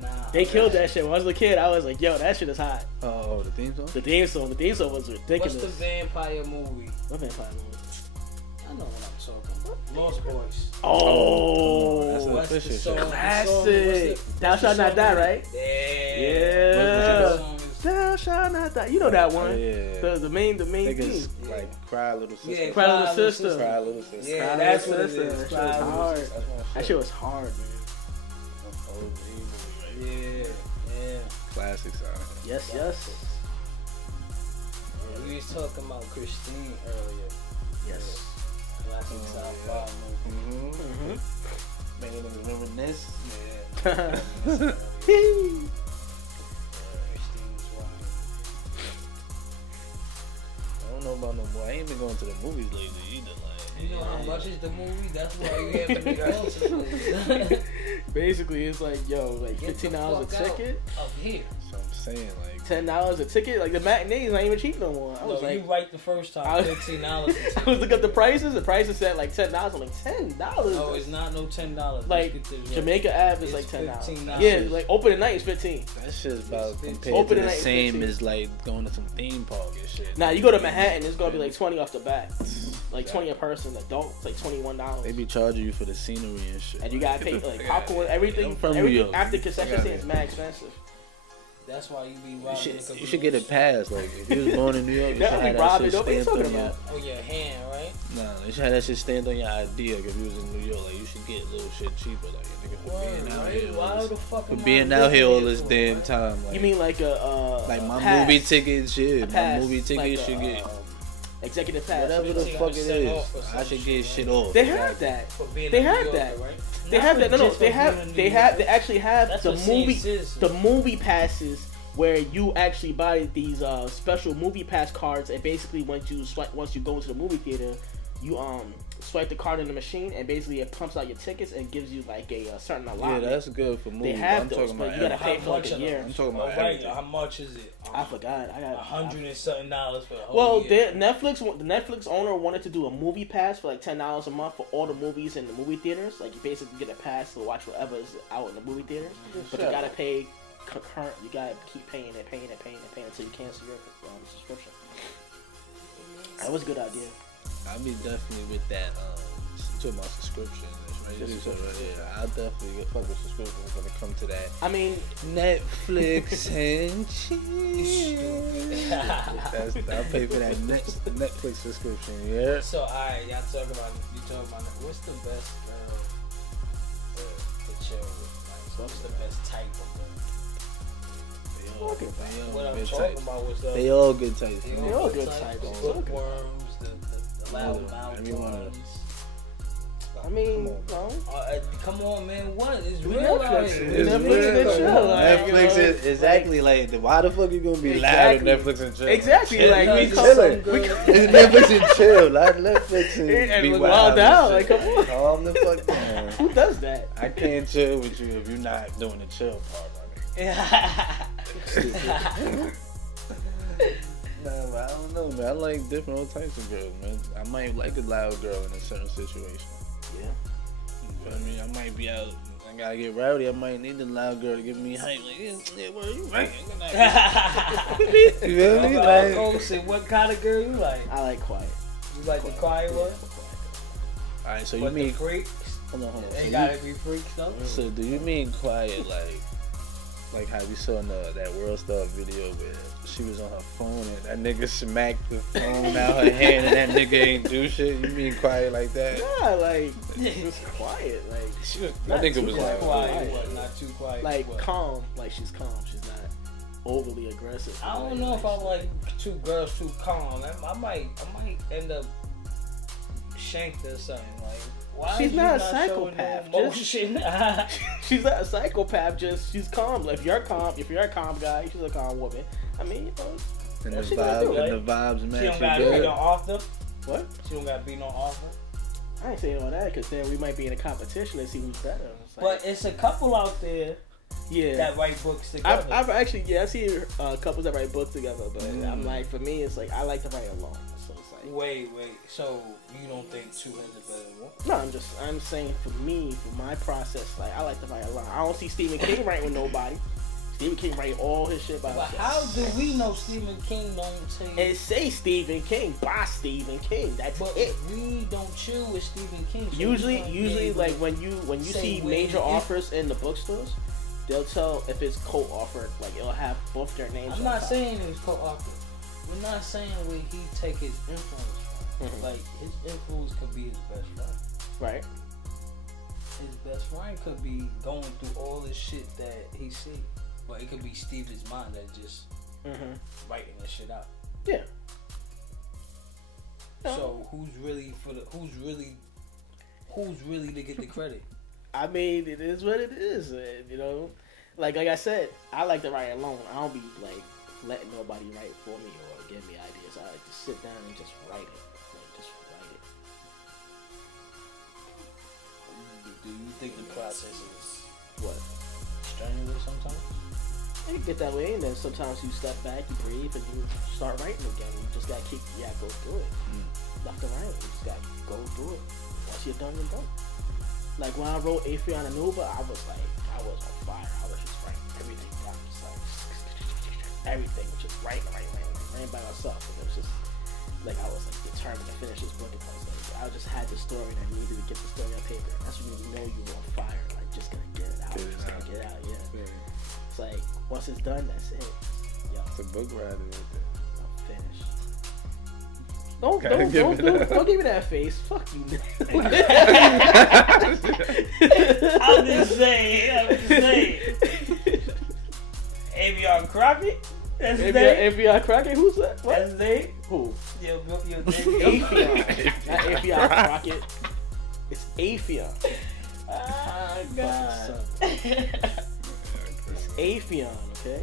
Nah. They killed that shit. When I was a kid, I was like, yo, that shit is hot. Oh, the theme song. The theme song was ridiculous. What's the vampire movie? What vampire movie? I know what I'm talking about. Lost Boys. Oh, That's What's the official song? shit. classic. Thou shalt not die, right? Yeah. Yeah. Thou shalt not die. You know that Oh, one. yeah. The main Niggas theme. like Cry Little Sister. Yeah, Cry Little Sister. Cry Little Sister. Yeah, Cry that's Little what it Sister. is. That shit Cry was Little hard. Sister. That shit was hard, man. Yeah. Classic song. Yes. We was talking about Christine earlier. Yes. Classic sci-fi movie. Mm-hmm. Man, niggas reminisce. Yeah. Christine's wife. I don't know about no more. I ain't been going to the movies lately either. Like, You know how much is the movie? That's why you haven't been going to the movie. Basically, it's like, yo, like Get the $15 a fuck out ticket, of here. so I'm saying, like, $10 a ticket. Like the matinees ain't even cheap no more. I was No, like, you right the first time. I was- $15. I was looking up the prices. The prices said like $10. I'm like $10. No, it's not no $10. Like Let's get this right. Jamaica Ave is It's like $10. $15. Yeah, like opening night is $15. that shit's about It's compared open to at the night, same 15. as like going to some theme park and shit. Now you go to Manhattan, it's gonna be like 20 off the bat, like 20 a person. Adult, it's like $21. They be charging you for the scenery and shit. And you gotta pay like popcorn, everything. I'm from New everything York. after I concession gotta- stand is mad expensive. That's why you be robbing. You should get a pass. Like if you was born in New York, you should have that robbing. shit What are you stamped talking on about? On your hand, right? Nah, they should have that shit stamped on your ID. Like if you was in New York, like you should get little shit cheaper. Like nigga for being out here. Why the fuck for being out here all this damn time. Like, you mean like a like my pass. movie ticket shit? Pass, My movie ticket like should get executive pass. whatever the fuck it is. I should get shit off. They have that. They have that. Right? They have that. No. They actually have That's the what movie. citizens. The movie passes where you actually buy these special movie pass cards, and basically once you go into the movie theater, you swipe the card in the machine, and basically it pumps out your tickets and gives you like a certain allotment. Yeah, that's good for movies. They have I'm those, talking but about you gotta pay for like a year. I'm talking about everything. How much is it? I forgot. I got $100 and something for the whole Well, year. the Netflix owner wanted to do a movie pass for like $10 a month for all the movies in the movie theaters. Like you basically get a pass to watch whatever is out in the movie theaters, but you gotta pay concurrent. You gotta keep paying it until you cancel your subscription. That was a good idea. I'll be definitely with that. To my subscription, right? I'll definitely fuck with subscriptions when it come to that. I mean, Netflix and chill. I'll pay for that Netflix subscription. Yeah. So, alright, y'all talking about what's the best girl to chill with? Like, what's the best type of girl? What I'm talking about was they all good types. They all good types. The bookworms, the loud mouth ones. I mean, no. Come on, man. What? It's We real out Netflix. here. It's Netflix real. and chill. Like, Netflix is exactly like why the fuck you gonna be loud on Netflix and chill? Exactly, like we we come chilling. some It's Netflix and chill, not Netflix and be wild out. and Like, shit. come on. Calm the fuck down. Who does that? I can't chill with you if you're not doing the chill part, my nigga. Nah, but I don't know, man. I like different all types of girls, man. I might like a loud girl in a certain situation. Yeah. You feel me? I might be out. I gotta get rowdy. I might need the loud girl to give me hype. Like, yeah, where you right? You feel me? Like, Oh, shit, what kind of girl you like? I like quiet. You like the quiet one? all right, so you But the mean? freaks? Hold on. They So, gotta be freaks though. so do you mean quiet like how we saw in that World Star video where she was on her phone and that nigga smacked the phone out her hand and that nigga ain't do shit? You mean quiet like that? Yeah, like just quiet. Like She was, I Not think it too was quiet. like Quiet, what? Not too quiet. like what? calm. Like she's calm. She's not overly aggressive. I don't know if I like two girls too calm. I might end up shanked or something. Like, why She's is not you a showing psychopath, no just- emotion? She's not a psychopath. Just she's calm. Like, if you're a calm guy, she's a calm woman. I mean, you know, and What the she gonna do, vibes and the vibes She match. don't got you beat good? on offer. what? She don't got beat on offer. I ain't saying all that because then we might be in a competition and see who's better. It's like, But it's a couple out there yeah, that write books together. I've actually I see couples that write books together, but I'm like, for me, it's like I like to write alone. So it's like, Wait. So you don't think two heads are better than one? no, I'm saying for me, for my process, like I like to write alone. I don't see Stephen King writing with nobody. Stephen King write all his shit by But himself. how do we know Stephen King don't say? It say Stephen King by Stephen King. That's But it. we don't chill with Stephen King. So Usually, we can't be able like to when you say see when major it- offers in the bookstores, they'll tell if it's co-offered. Like it'll have both their names. I'm on not top. saying it's co-author. We're not saying where he take his influence from. Mhm. Like his influence could be his best friend. Right. His best friend could be going through all this shit that he see, but it could be Steven's mind that just writing this shit out. Yeah. So who's really to get the credit? I mean, it is what it is. And, you know, like I said, I like to write alone. I don't be like letting nobody write for me or give me ideas. I like to sit down and just write it. Like, just write it. Do you think the process is What? strenuous sometimes? You get that way, and then sometimes you step back, you breathe, and you start writing again. You just gotta go through it. Left and right, you just gotta go through it. Once you're done, you're done. Like when I wrote Afriana Nuba, I was on fire. I was just writing everything down, just like everything, just writing by myself. And it was just like I was like determined to finish this book, and I was like, I just had the story, and I needed to get the story on paper. That's when you know you're on fire. Like just gonna get it out, yeah. It's like Once it's done, that's it. Yo. It's a book rider right there. I'm finished. Don't give me that face. Fuck you. I'm just saying. Avion Crockett? That's his name? Avion Crockett? Who's that? What? That's his name? Who? Your name? Avion. Not Avion Crockett. It's Avion. Oh, God. It's Avion, okay?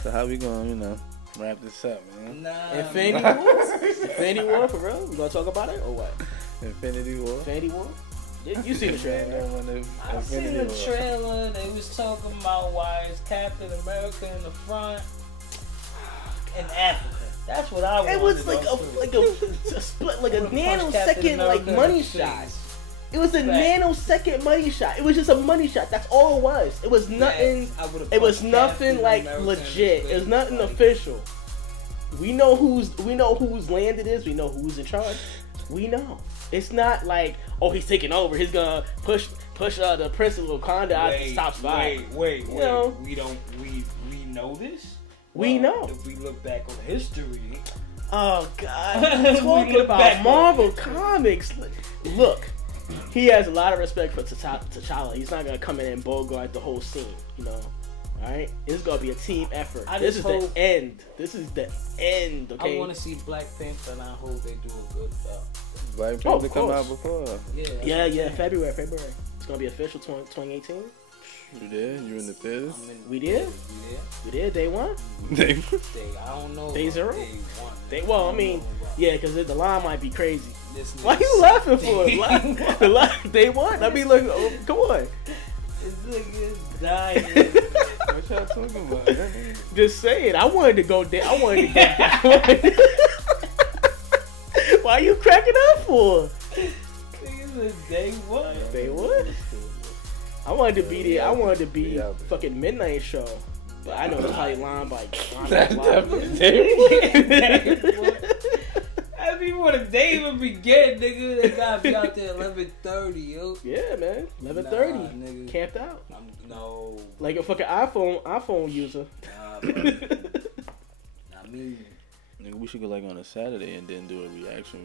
So how we gonna, wrap this up, man? Nah. Infinity War, for real? We gonna talk about it or what? Infinity War? Infinity War? You seen the trailer, right? I seen the trailer. They was talking about why is Captain America in the front in Africa. That's what I wanted. It was like a split, like a nanosecond, like money shot. It was a nanosecond money shot. It was just a money shot. That's all it was. It was nothing. It was nothing like legit. It was nothing official. We know whose land it is. We know who's in charge. We know. It's not like, oh, he's taking over. He's gonna push the Prince of Wakanda out the top spot. Wait. We know this. We know. If we look back on history. Oh God! Talking about Marvel Comics. Look, he has a lot of respect for T'Challa. He's not gonna come in and bogart the whole scene. All right? It's gonna be a team effort. This is the end. Okay. I want to see Black Panther, and I hope they do a good job. Black Panther come out before. Yeah. February. It's gonna be official 2018. You did? You in the theaters? We did. Day one. I don't know. Day zero. Day one. Well, I mean, yeah, because the line might be crazy. Why are you laughing for? The line, day one. I mean, look, come on. This nigga's dying. What y'all talking about? Just saying. I wanted to go there. Why are you cracking up for? Niggas day one. Day one? I wanted to be there. I wanted to be fucking midnight show. But I know it's probably line by That's definitely day one. I mean, when the day even begin, nigga, they gotta be out there 11:30, yo. Yeah, man. 11:30. Nigga. Camped out. No. Like a fucking iPhone user. Nah, bro. I mean, nigga, we should go like on a Saturday and then do a reaction.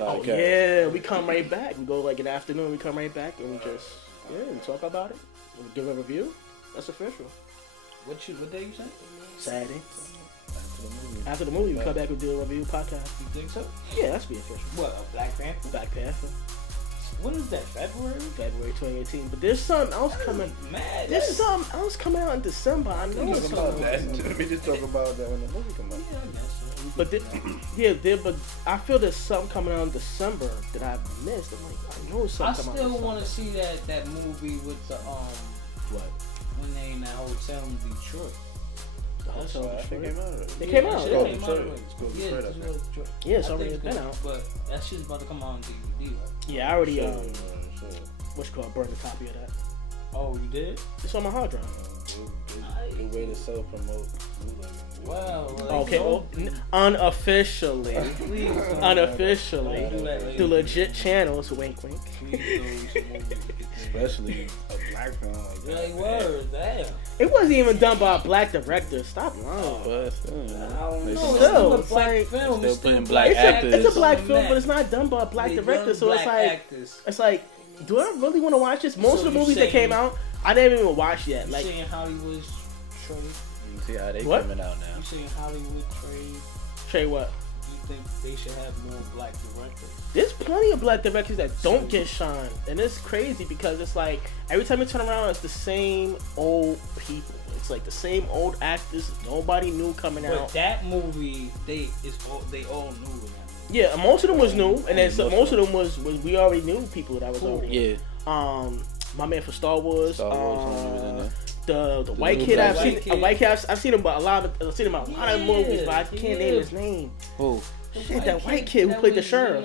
Oh yeah, we come right back. We go like in the afternoon. We come right back and we just we talk about it. We give a review. That's official. What day you saying? Saturday. After the movie, we come back and do a review podcast. You think so? Yeah, that's be official. What? Black Panther? Black Panther. When is that? February 2018. But there's something else coming. Man, there's something else coming out in December. I know it's coming. Let me just talk about that when the movie comes out. Yeah, I guess so. But but I feel there's something coming out in December that I've missed. I'm like, I know something. I still want to see that movie with the what? When they in that hotel in Detroit. The hotel in Detroit. They came out. Yeah, it's already been out. But that shit's about to come out on DVD, right? Yeah, I already what's called burned a copy of that. Oh, you did? It's on my hard drive. Good way to self-promote. Wow. Okay, unofficially. Through legit channels, wink wink. Especially a black film like that. Like, word, damn. It wasn't even done by a black director. Stop lying. I don't know. Still, It's a black film. Still putting black actors. It's a black film, but it's not done by a black director. So it's like, do I really want to watch this? Most of the movies that came out, I didn't even watch yet. Like, saying Hollywood's trade. You see how they coming out now. You saying Hollywood trade? Trade what? You think they should have more black directors? There's plenty of black directors that don't get shine, and it's crazy because it's like every time you turn around, it's the same old people. It's like the same old actors. Nobody new coming out. But that movie, they all new in that movie. Yeah, most of them was new, and then most of them was we already knew people that was already. Yeah. My man for Star Wars. Was in there. The white kid I've seen him but I've seen him in a lot of movies, but I can't name his name. Who? Shit, that white kid who played the sheriff.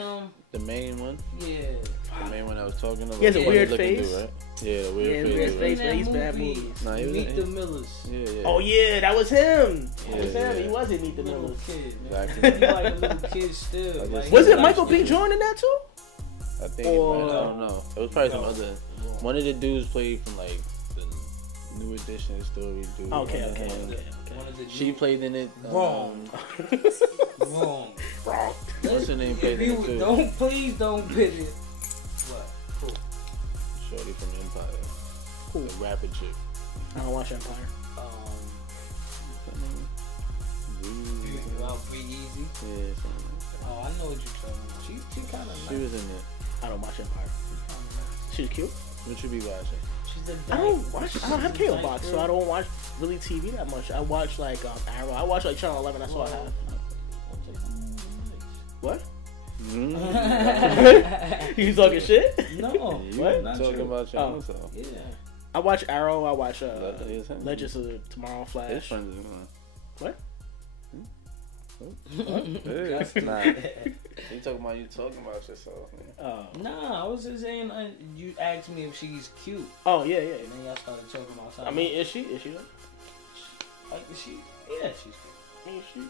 The main one? Yeah. The main one I was talking about. He has a weird face. Dude, right? Yeah, weird face, but he's bad movies. Nah, he was Meet the Millers. Yeah. Oh yeah, that was him. Yeah. He was in Meet the Little Millers. kid, Exactly. He's like a little kid still. Was it Michael B. Jordan in that too? I think I don't know. It was probably some other. One of the dudes played from like the newer extradition story, dude. Okay. She played in it. Wrong. Wrong. What's her name played in it too? Don't put it. What? Cool. Shorty from Empire. Cool. The rapper chick. I don't watch Empire. Be Easy. Yeah, something like that. Oh, I know what you're talking about. She kind of. She was in it. I don't watch Empire. She's cute. What you be watching? She's a I don't have cable box, so I don't watch really TV that much. I watch like Arrow. I watch like Channel 11. That's all I have. What? You talking shit? No. What? Talking about Channel Yeah. I watch Arrow. I watch Legends of Tomorrow, Flash. His friends is What? Nah. You talking about yourself, man. Nah, I was just saying. You asked me if she's cute. Oh yeah. And then y'all started talking about something. I mean, is she? Is she? Like, is she? Yeah, she's cute. Is she?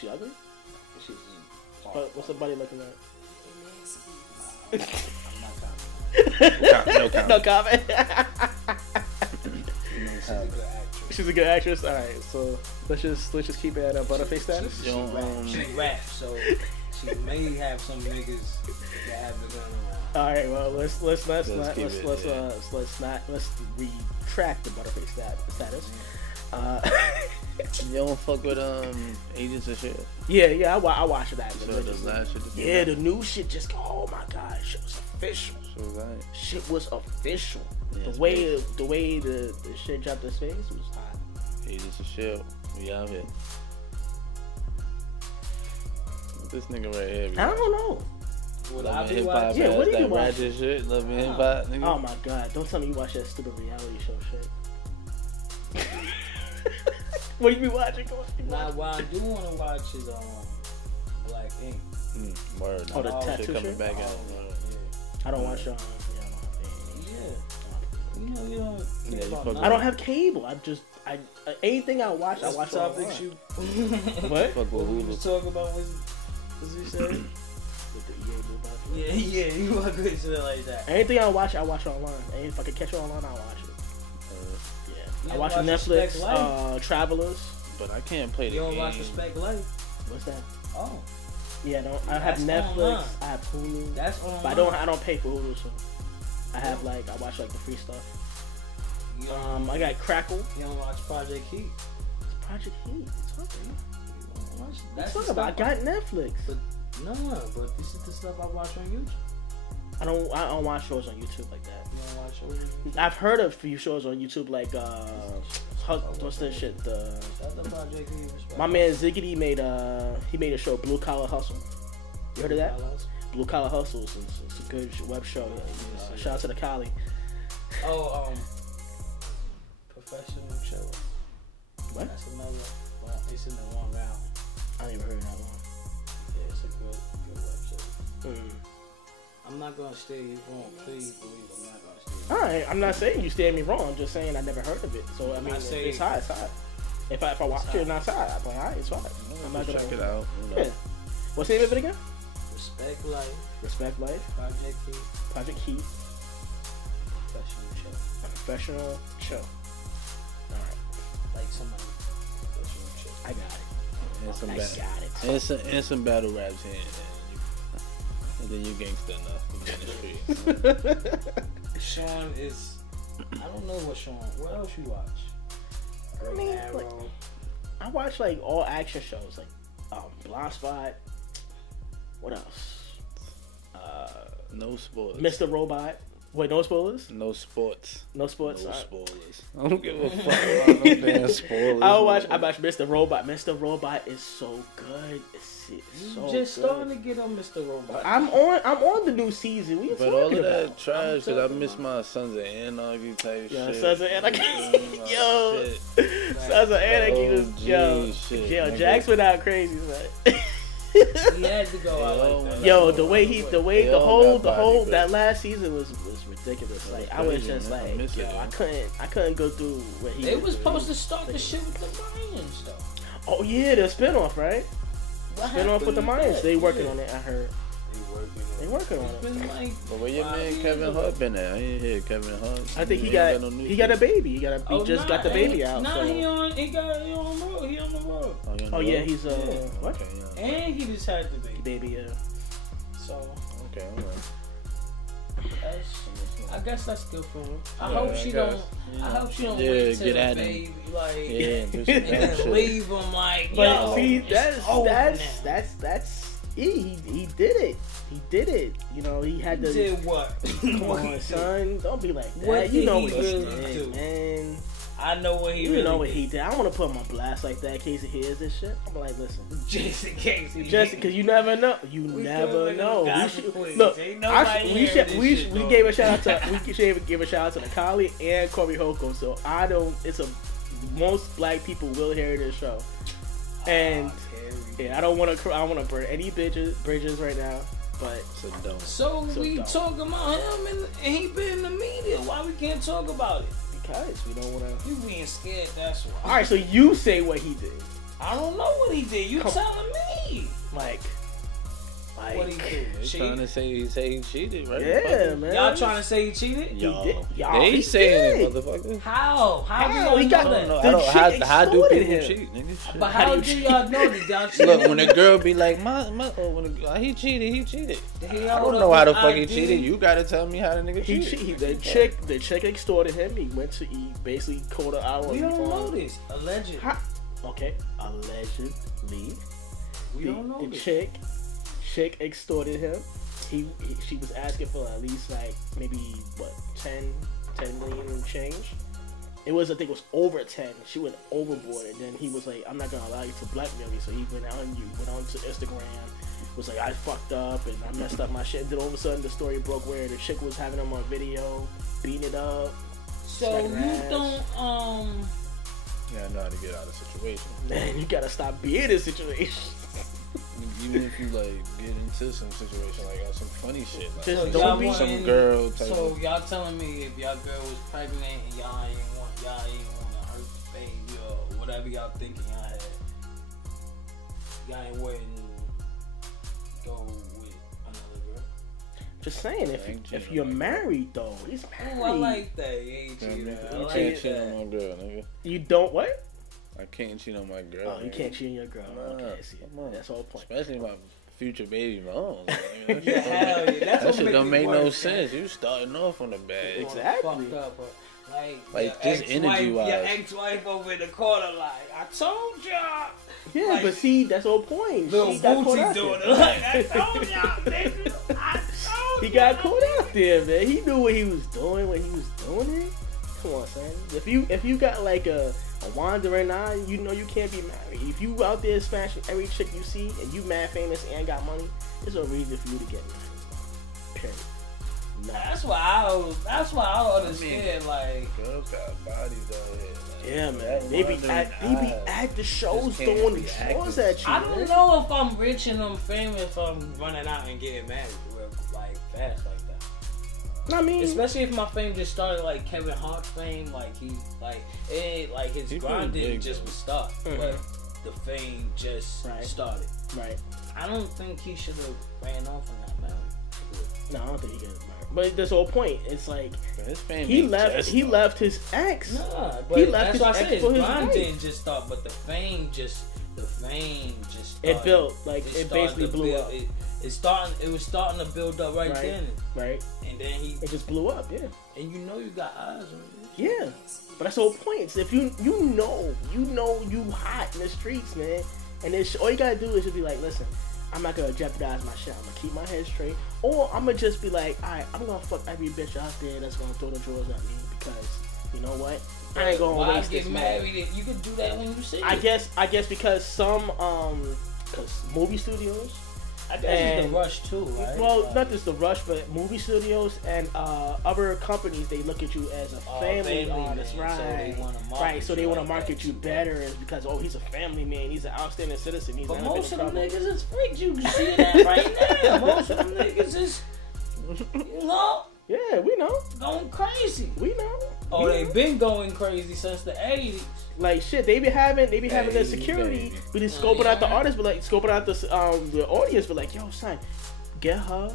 She ugly? She's. What's the body looking like? I'm not comment. No comment. She's a good actress. All right, so let's just keep it at a butterface status. She raps, so she may have some niggas that have the gun around. All right, well let's retract the butterface status. You don't fuck with Agents of Shield? Yeah, I watched that. So the last shit. Yeah, the new shit just. Oh my god, shit was official. So right. Shit was official. Yeah, the way the shit dropped in space was hot. Agents of Shield, we out here. This nigga right here. I don't know. What I be watching? Yeah, what do you that watch? ratchet shit. Love me hip hop, nigga. Oh my god! Don't tell me you watch that stupid reality show shit. What you be watching? Nah, what I do want to watch is Black Ink. Word. Oh, the tattoo shit coming shit? back out. I don't watch. Yeah. You don't. Yeah, you fuck I don't have cable. Anything I watch Topics online. you. What? Fuck with What we Hulu. was talking about was he said? With the EA Blue Box. Yeah, you want good shit like that. Anything I watch online. And if I can catch it online, I'll watch it. You I don't watch watch Netflix, Respect Life? Travelers. But I can't play the You don't game. watch Respect Life? What's that? Oh, Yeah, I have That's Netflix. online. I have Hulu. that's online. But I don't pay for Hulu, so I have I watch like the free stuff. You don't, I got Crackle. you don't watch Project Heat. Project Heat. What's up, man? That's Talk the about. I stuff got Netflix. No, but this is the stuff I watch on YouTube. I don't watch shows on YouTube like that. You don't watch shows on YouTube? I've heard of a few shows on YouTube like what's that shit? That's the Project Heat. My man Ziggity made a show, Blue Collar Hustle. You heard of that? Blue Collar Hustle is a good web show. Shout out to the Cali. Oh, Professional Show. What? That's another. Well, it's in the wrong round. I ain't even heard of that one. Yeah, it's a good website. Mm. I'm not gonna stay wrong. Please believe I'm not gonna stay. All right, I'm not saying you stared me wrong. I'm just saying I never heard of it. So I mean, it's hot. It's hot. If I watch it and it's hot, I'm like, all right, it's hot. I'm not gonna check it out. Yeah. What's the name of it again? Respect Life. Respect Life. Project Heat. Project Heat. Professional Show. A professional show. All right, Like somebody. Professional Show. I got it. And some battle raps here, and then you gangsta enough to be in the street. Sean is. I don't know what Sean. What else you watch? I mean, I watch like all action shows, like Blind Spot. What else? No sports. Mr. Robot. Wait, no spoilers? No sports. No sports? No spoilers. I don't give a fuck about no damn spoilers. I watch Mr. Robot. Mr. Robot is so good. It's so just good. starting to get on Mr. Robot. I'm on the new season. We But all of that trash, because I miss my Sons of Anarchy type shit. Sons of Anarchy. Yo. Sons of Anarchy was, yo, Jax went out crazy, man. He had to go out like that. Yo, the whole that last season was ridiculous. Like I was just like, yo, I couldn't go through what he. They was supposed to start the shit with the Mayans though. Oh yeah, the spinoff, right? Spinoff with the Mayans. They working on it. I heard. They working on it. It's been like, but where your man Kevin Hart been at? I ain't hear Kevin Hart. I think he got a baby. He just got the baby out. Nah, so. He on the road. He on the road. Oh yeah, he's what? Okay, yeah. And he just had the baby. Yeah. So okay, alright. I guess that's good for him. I hope she don't wait till the baby and then leave him like. But see, that's he did it. He did it. You know, he had to. Did what? Come on, son. Don't be like that. What you know what he really did, man. I know what he you really know what did. he did. I want to put him on blast like that in case he hears this shit. I'm like, listen. Just in case. Just because you never know. You never know. We gave a shout out to give a shout out to the Kali and Corey Holcomb. So most black people will hear this show. And I don't want to burn any bridges right now. But so we talk about him and he been in the media. Why we can't talk about it? Because we don't want to. You being scared, that's why. All right, so you say what he did. I don't know what he did. You telling me? Like what he did? They trying to say he cheated, right? Yeah, man. Y'all trying to say he cheated? They saying it, motherfucker. How? How do he y'all got know that? How do people cheat, nigga? But how do y'all know that y'all cheated? Look, when a girl be like, he cheated. I don't know how the fuck he cheated. You gotta tell me how the nigga cheated. The chick extorted him. He basically called her out. We don't know this. Allegedly. Okay, allegedly. We don't know this. Chick extorted him. She was asking for at least like maybe 10 million and change. I think it was over 10. She went overboard, and then he was like, "I'm not gonna allow you to blackmail me." So he went on to Instagram. Was like, "I fucked up and I messed up my shit." And then all of a sudden, the story broke where the chick was having him on video, beating it up. So you don't Yeah, I know how to get out of the situation. Man, you gotta stop being in situations. Even if you like get into some situation like some funny shit, like just don't be some girl type. So y'all telling me if y'all girl was pregnant and y'all ain't want to hurt the baby or whatever y'all thinking y'all had, y'all ain't wouldn't go with another girl? Just saying, if you're married though, he's married. Oh, I like that. You ain't cheating. You can't cheat on my girl, nigga. You don't what? I can't cheat on my girl. Oh, you can't cheat on your girl. Okay, see, that's the whole point. Especially my future baby mom. That shit don't make no sense. You starting off on the bad. Exactly. Fucked up, like just energy wise. Your ex-wife over in the corner, like, I told y'all. Yeah, like, but see, that's the whole point. Little Bootsy doing it. Like, I told y'all, nigga. He got caught out there, man. He knew what he was doing when he was doing it. Come on, son. If you got like a wandering eye, you know you can't be married. If you out there smashing every chick you see and you mad famous and got money, there's no reason for you to get married. Period. Nah. That's why I understand. Like, girls got bodies out here. Yeah, man. They be at the shows throwing the drawers at you. I don't know if I'm rich and I'm famous if I'm running out and getting married like fast like that. I mean, especially if my fame just started like Kevin Hart's fame, like he like it ain't like his grind didn't just start, but the fame just started. Right. I don't think he should have ran off and got married. No, I don't think he got married. But that's the whole point. It's like his fame he left his ex. Nah, but he left that's his why I ex said for his his grind wife. didn't just start, but the fame just started. It built it basically blew up. It was starting to build up right then. Right. And then it just blew up, yeah. And you know you got eyes on it. Yeah. But that's the whole point. It's if you know you hot in the streets, man. And then all you gotta do is just be like, listen, I'm not gonna jeopardize my shit. I'm gonna keep my head straight. Or I'm gonna just be like, alright, I'm gonna fuck every bitch out there that's gonna throw the drawers at me because you know what? I ain't gonna waste this married. You can do that when you see I guess because some cause movie studios. I guess it's the rush too, right? Well, not just the rush, but movie studios and other companies, they look at you as a family artist, right? So they want to market you better because he's a family man, he's an outstanding citizen. But most of them niggas is freaks. You can see that right now. Most of them niggas is, you know. Yeah, we know. Going crazy. We know. They've been going crazy since the 80s. Like shit, they be having the security, but just scoping out the artists, but like scoping out the audience, but like, yo, son, get her,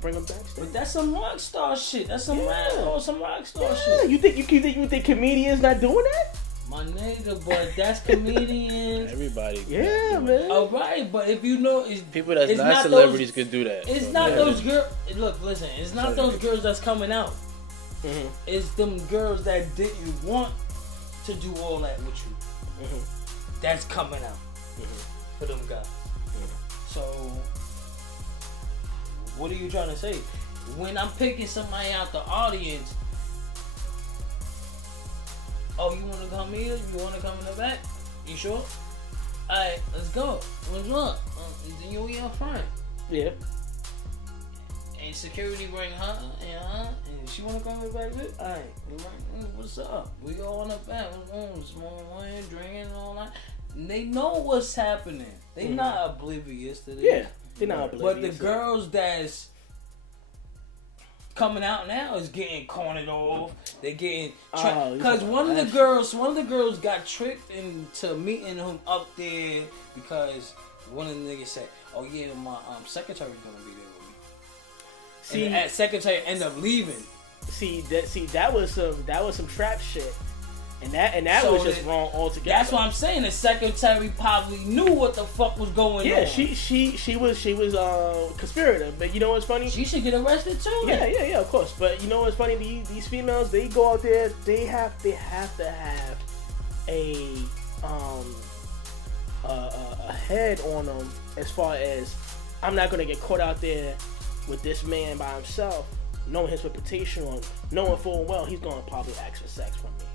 bring them back. But that's some rock star shit. That's some rock star Yeah, shit. you think comedians not doing that? My nigga, but that's comedians. Everybody. Yeah, man. Alright, but if you know, people that's not celebrities could do that. It's not those girls. Look, listen. It's not those girls that's coming out. Mm-hmm. It's them girls that didn't want to do all that with you. Mm-hmm. That's coming out for them guys. Mm-hmm. So, what are you trying to say? When I'm picking somebody out the audience, oh, you want to come here? You want to come in the back? You sure? Alright, let's go. What's up? Then you up front. Yeah. And security bring her and she want to come in the back with? Alright, what's up? We all in the back. What's on? Smoking, drinking, and all that. They know what's happening. They not oblivious to this. Yeah, they're not oblivious. But the girls that's coming out now is getting cornered off. They're getting because one of the girls got tricked into meeting him up there because one of the niggas said, "Oh yeah, my secretary's gonna be there with me." See, and that secretary ended up leaving. That was some trap shit. And that so was just wrong altogether. That's what I'm saying. The secretary probably knew what the fuck was going on. Yeah, she was conspirator. But you know what's funny? She should get arrested too. Yeah, of course. But you know what's funny? These females, they go out there. They have to have a head on them as far as I'm not gonna get caught out there with this man by himself, knowing his reputation, on knowing full well he's gonna probably ask for sex from me.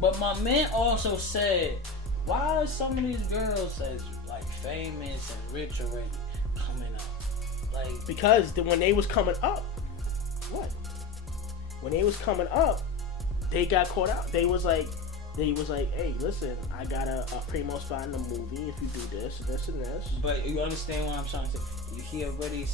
But my man also said, why are some of these girls that's like famous and rich already coming up? Like, because when they was coming up, when they was coming up, they got caught out. They was like, hey, listen, I got a primo spot in the movie if you do this, and this. But you understand what I'm trying to say? He already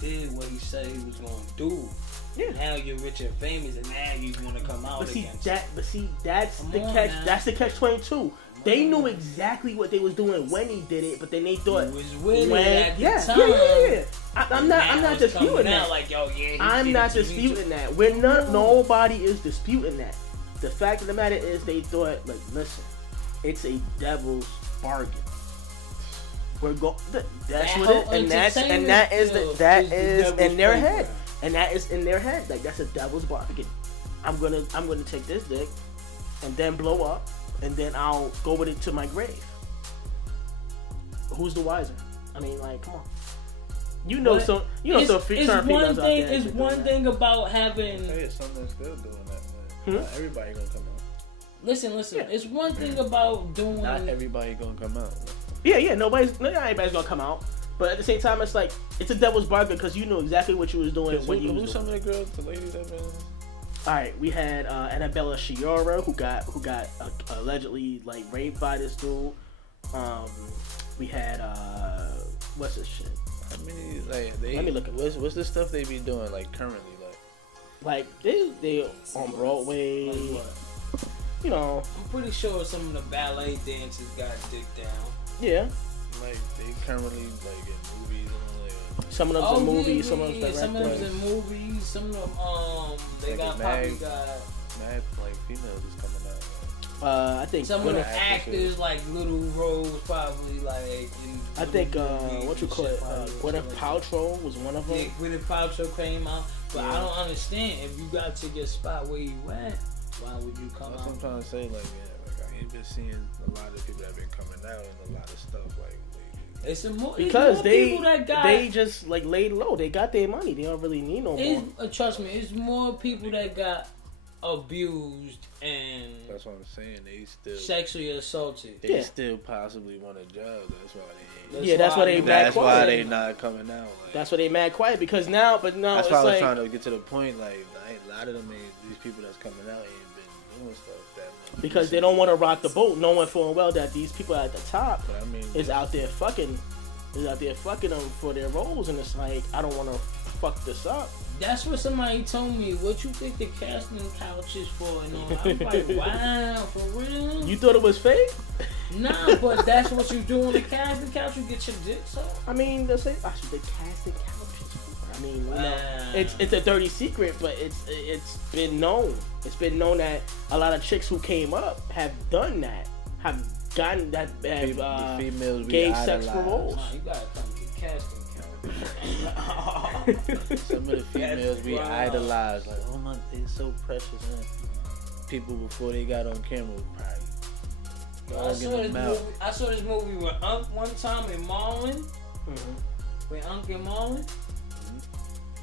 did what he said he was going to do. Yeah. Now you're rich and famous, and now you want to come out against that's the catch. Now. That's the catch-22. They knew exactly what they was doing when he did it, but then they thought he was with it at the time. Yeah. I'm not disputing that. Like, yo, I'm not disputing that. Nobody is disputing that. The fact of the matter is, they thought, like, listen, it's a devil's bargain. We're that's what it, and that is in their head. And that is in their head. Like, that's a devil's bargain. I'm gonna take this dick and then blow up, and then I'll go with it to my grave. Who's the wiser? I mean, like, come on. It's one thing about having. Hey, something's still doing that. Not everybody gonna come out. Listen. Yeah. It's one thing about doing. Not everybody gonna come out. Yeah. Not everybody's gonna come out. But at the same time, it's like, it's a devil's bargain because you know exactly what you was doing when you was doing. Who's some of the girls, the ladies that been? Alright, we had Annabella Sciorra who got allegedly like raped by this dude. We had what's this shit? I mean, like let me look at what's the stuff they be doing like currently, like they on Broadway. Like what? You know, I'm pretty sure some of the ballet dancers got dick down. Yeah. Like they currently like in movies and like. Some of them in movies, some of them some of them in movies, some of them they got probably got mad like females is coming out. I think some of the actors like Little Rose probably like. I think what you call it, Gwyneth Paltrow was one of them. Yeah, Gwyneth Paltrow came out, but I don't understand if you got to your spot where you at, why would you come out? That's what I'm trying to say, like I ain't been seeing a lot of people that have been coming out and a lot of stuff like. Because they just like laid low. They got their money. They don't really need no more. Trust me, it's more people that got abused and that's what I'm saying. They still sexually assaulted. They still possibly want a job. That's why they ain't. That's why they mad quiet. That's why they not coming out. Like, that's why they mad quiet because now. That's why I was trying to get to the point. Like a lot of them, these people that's coming out ain't been doing stuff that much. Because they don't want to rock the boat, knowing full and well that these people at the top is out there fucking them for their roles, and it's like, I don't want to fuck this up. That's what somebody told me. What you think the casting couch is for? And all. I'm like, wow, for real? You thought it was fake? Nah, but that's what you do on the casting couch. You get your dick sucked. I mean, they say the casting couches. I mean, you know, it's a dirty secret, but it's been known. It's been known that a lot of chicks who came up have done that, have gotten that, have females gay sex for roles. Nah, you gotta come to the casting couch. Some of the females we idolize, like, oh my, they're so precious, man. People before they got on camera were probably I saw this movie with Unc one time in Marlin. With Unc and Marlin.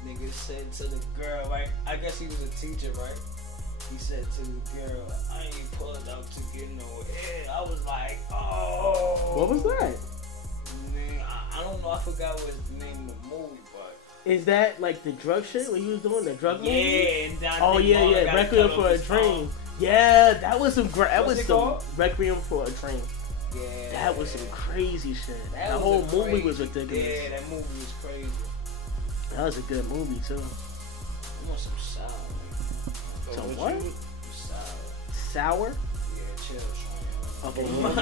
Nigga said to the girl, right? I guess he was a teacher, right? He said to the girl, I ain't pulled up to get no head. I was like, oh. What was that? Man, I don't know. I forgot what the name of the movie, but. Is that like the drug shit? What he was doing? The drug movie? Yeah. Oh, yeah. Requiem for a Dream. Yeah, that was some great. That was some Requiem for a Dream. Yeah. That was some crazy shit. That whole movie was ridiculous. Yeah, that movie was crazy. That was a good movie too. I want some sour. Some what? Sour. Sour? Yeah, chill, Sean. Okay. What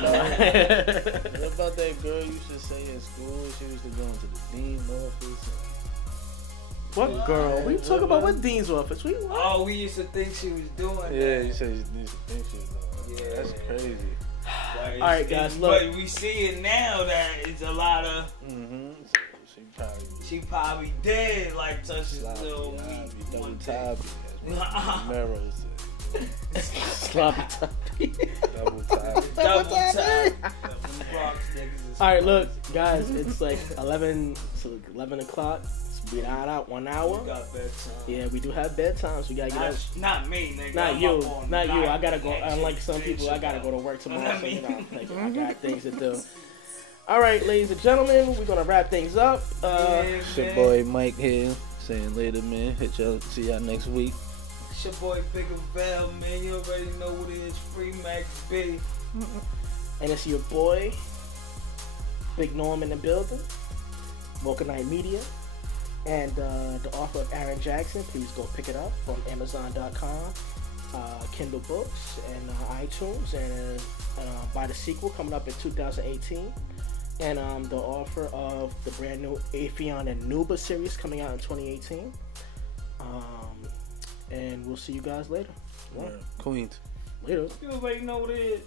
about that girl you used to say in school? She used to go into the dean's office. What girl? We talking about what dean's office? Oh, we used to think she was doing that. Yeah, you said you used to think she was doing that. Yeah. That's crazy. All right, guys, look. But we see it now that it's a lot of. She probably did like touch his little meat one day. Marrow said. Sloppy toppy. Double tap. Double tap. All right, look, guys, it's like 11 o'clock. We out 1 hour. We got bedtime. Yeah, we do have bedtimes. We gotta get up. Not me, nigga. Not you. Not you. I gotta go. Unlike some people, I gotta go to work tomorrow. So, you know, like, I got things to do. All right, ladies and gentlemen, we're gonna wrap things up. It's your boy Mike here, saying later, man. See y'all next week. It's your boy Bigger Bell, man. You already know what it is. Free Max B. And it's your boy, Big Norm in the building. Vulcanite Media. And the author of Aaron Jackson, please go pick it up from Amazon.com, Kindle Books, and iTunes, and buy the sequel coming up in 2018. And the author of the brand new Afion and Nuba series coming out in 2018. And we'll see you guys later. Queens. Later. You already know what it is.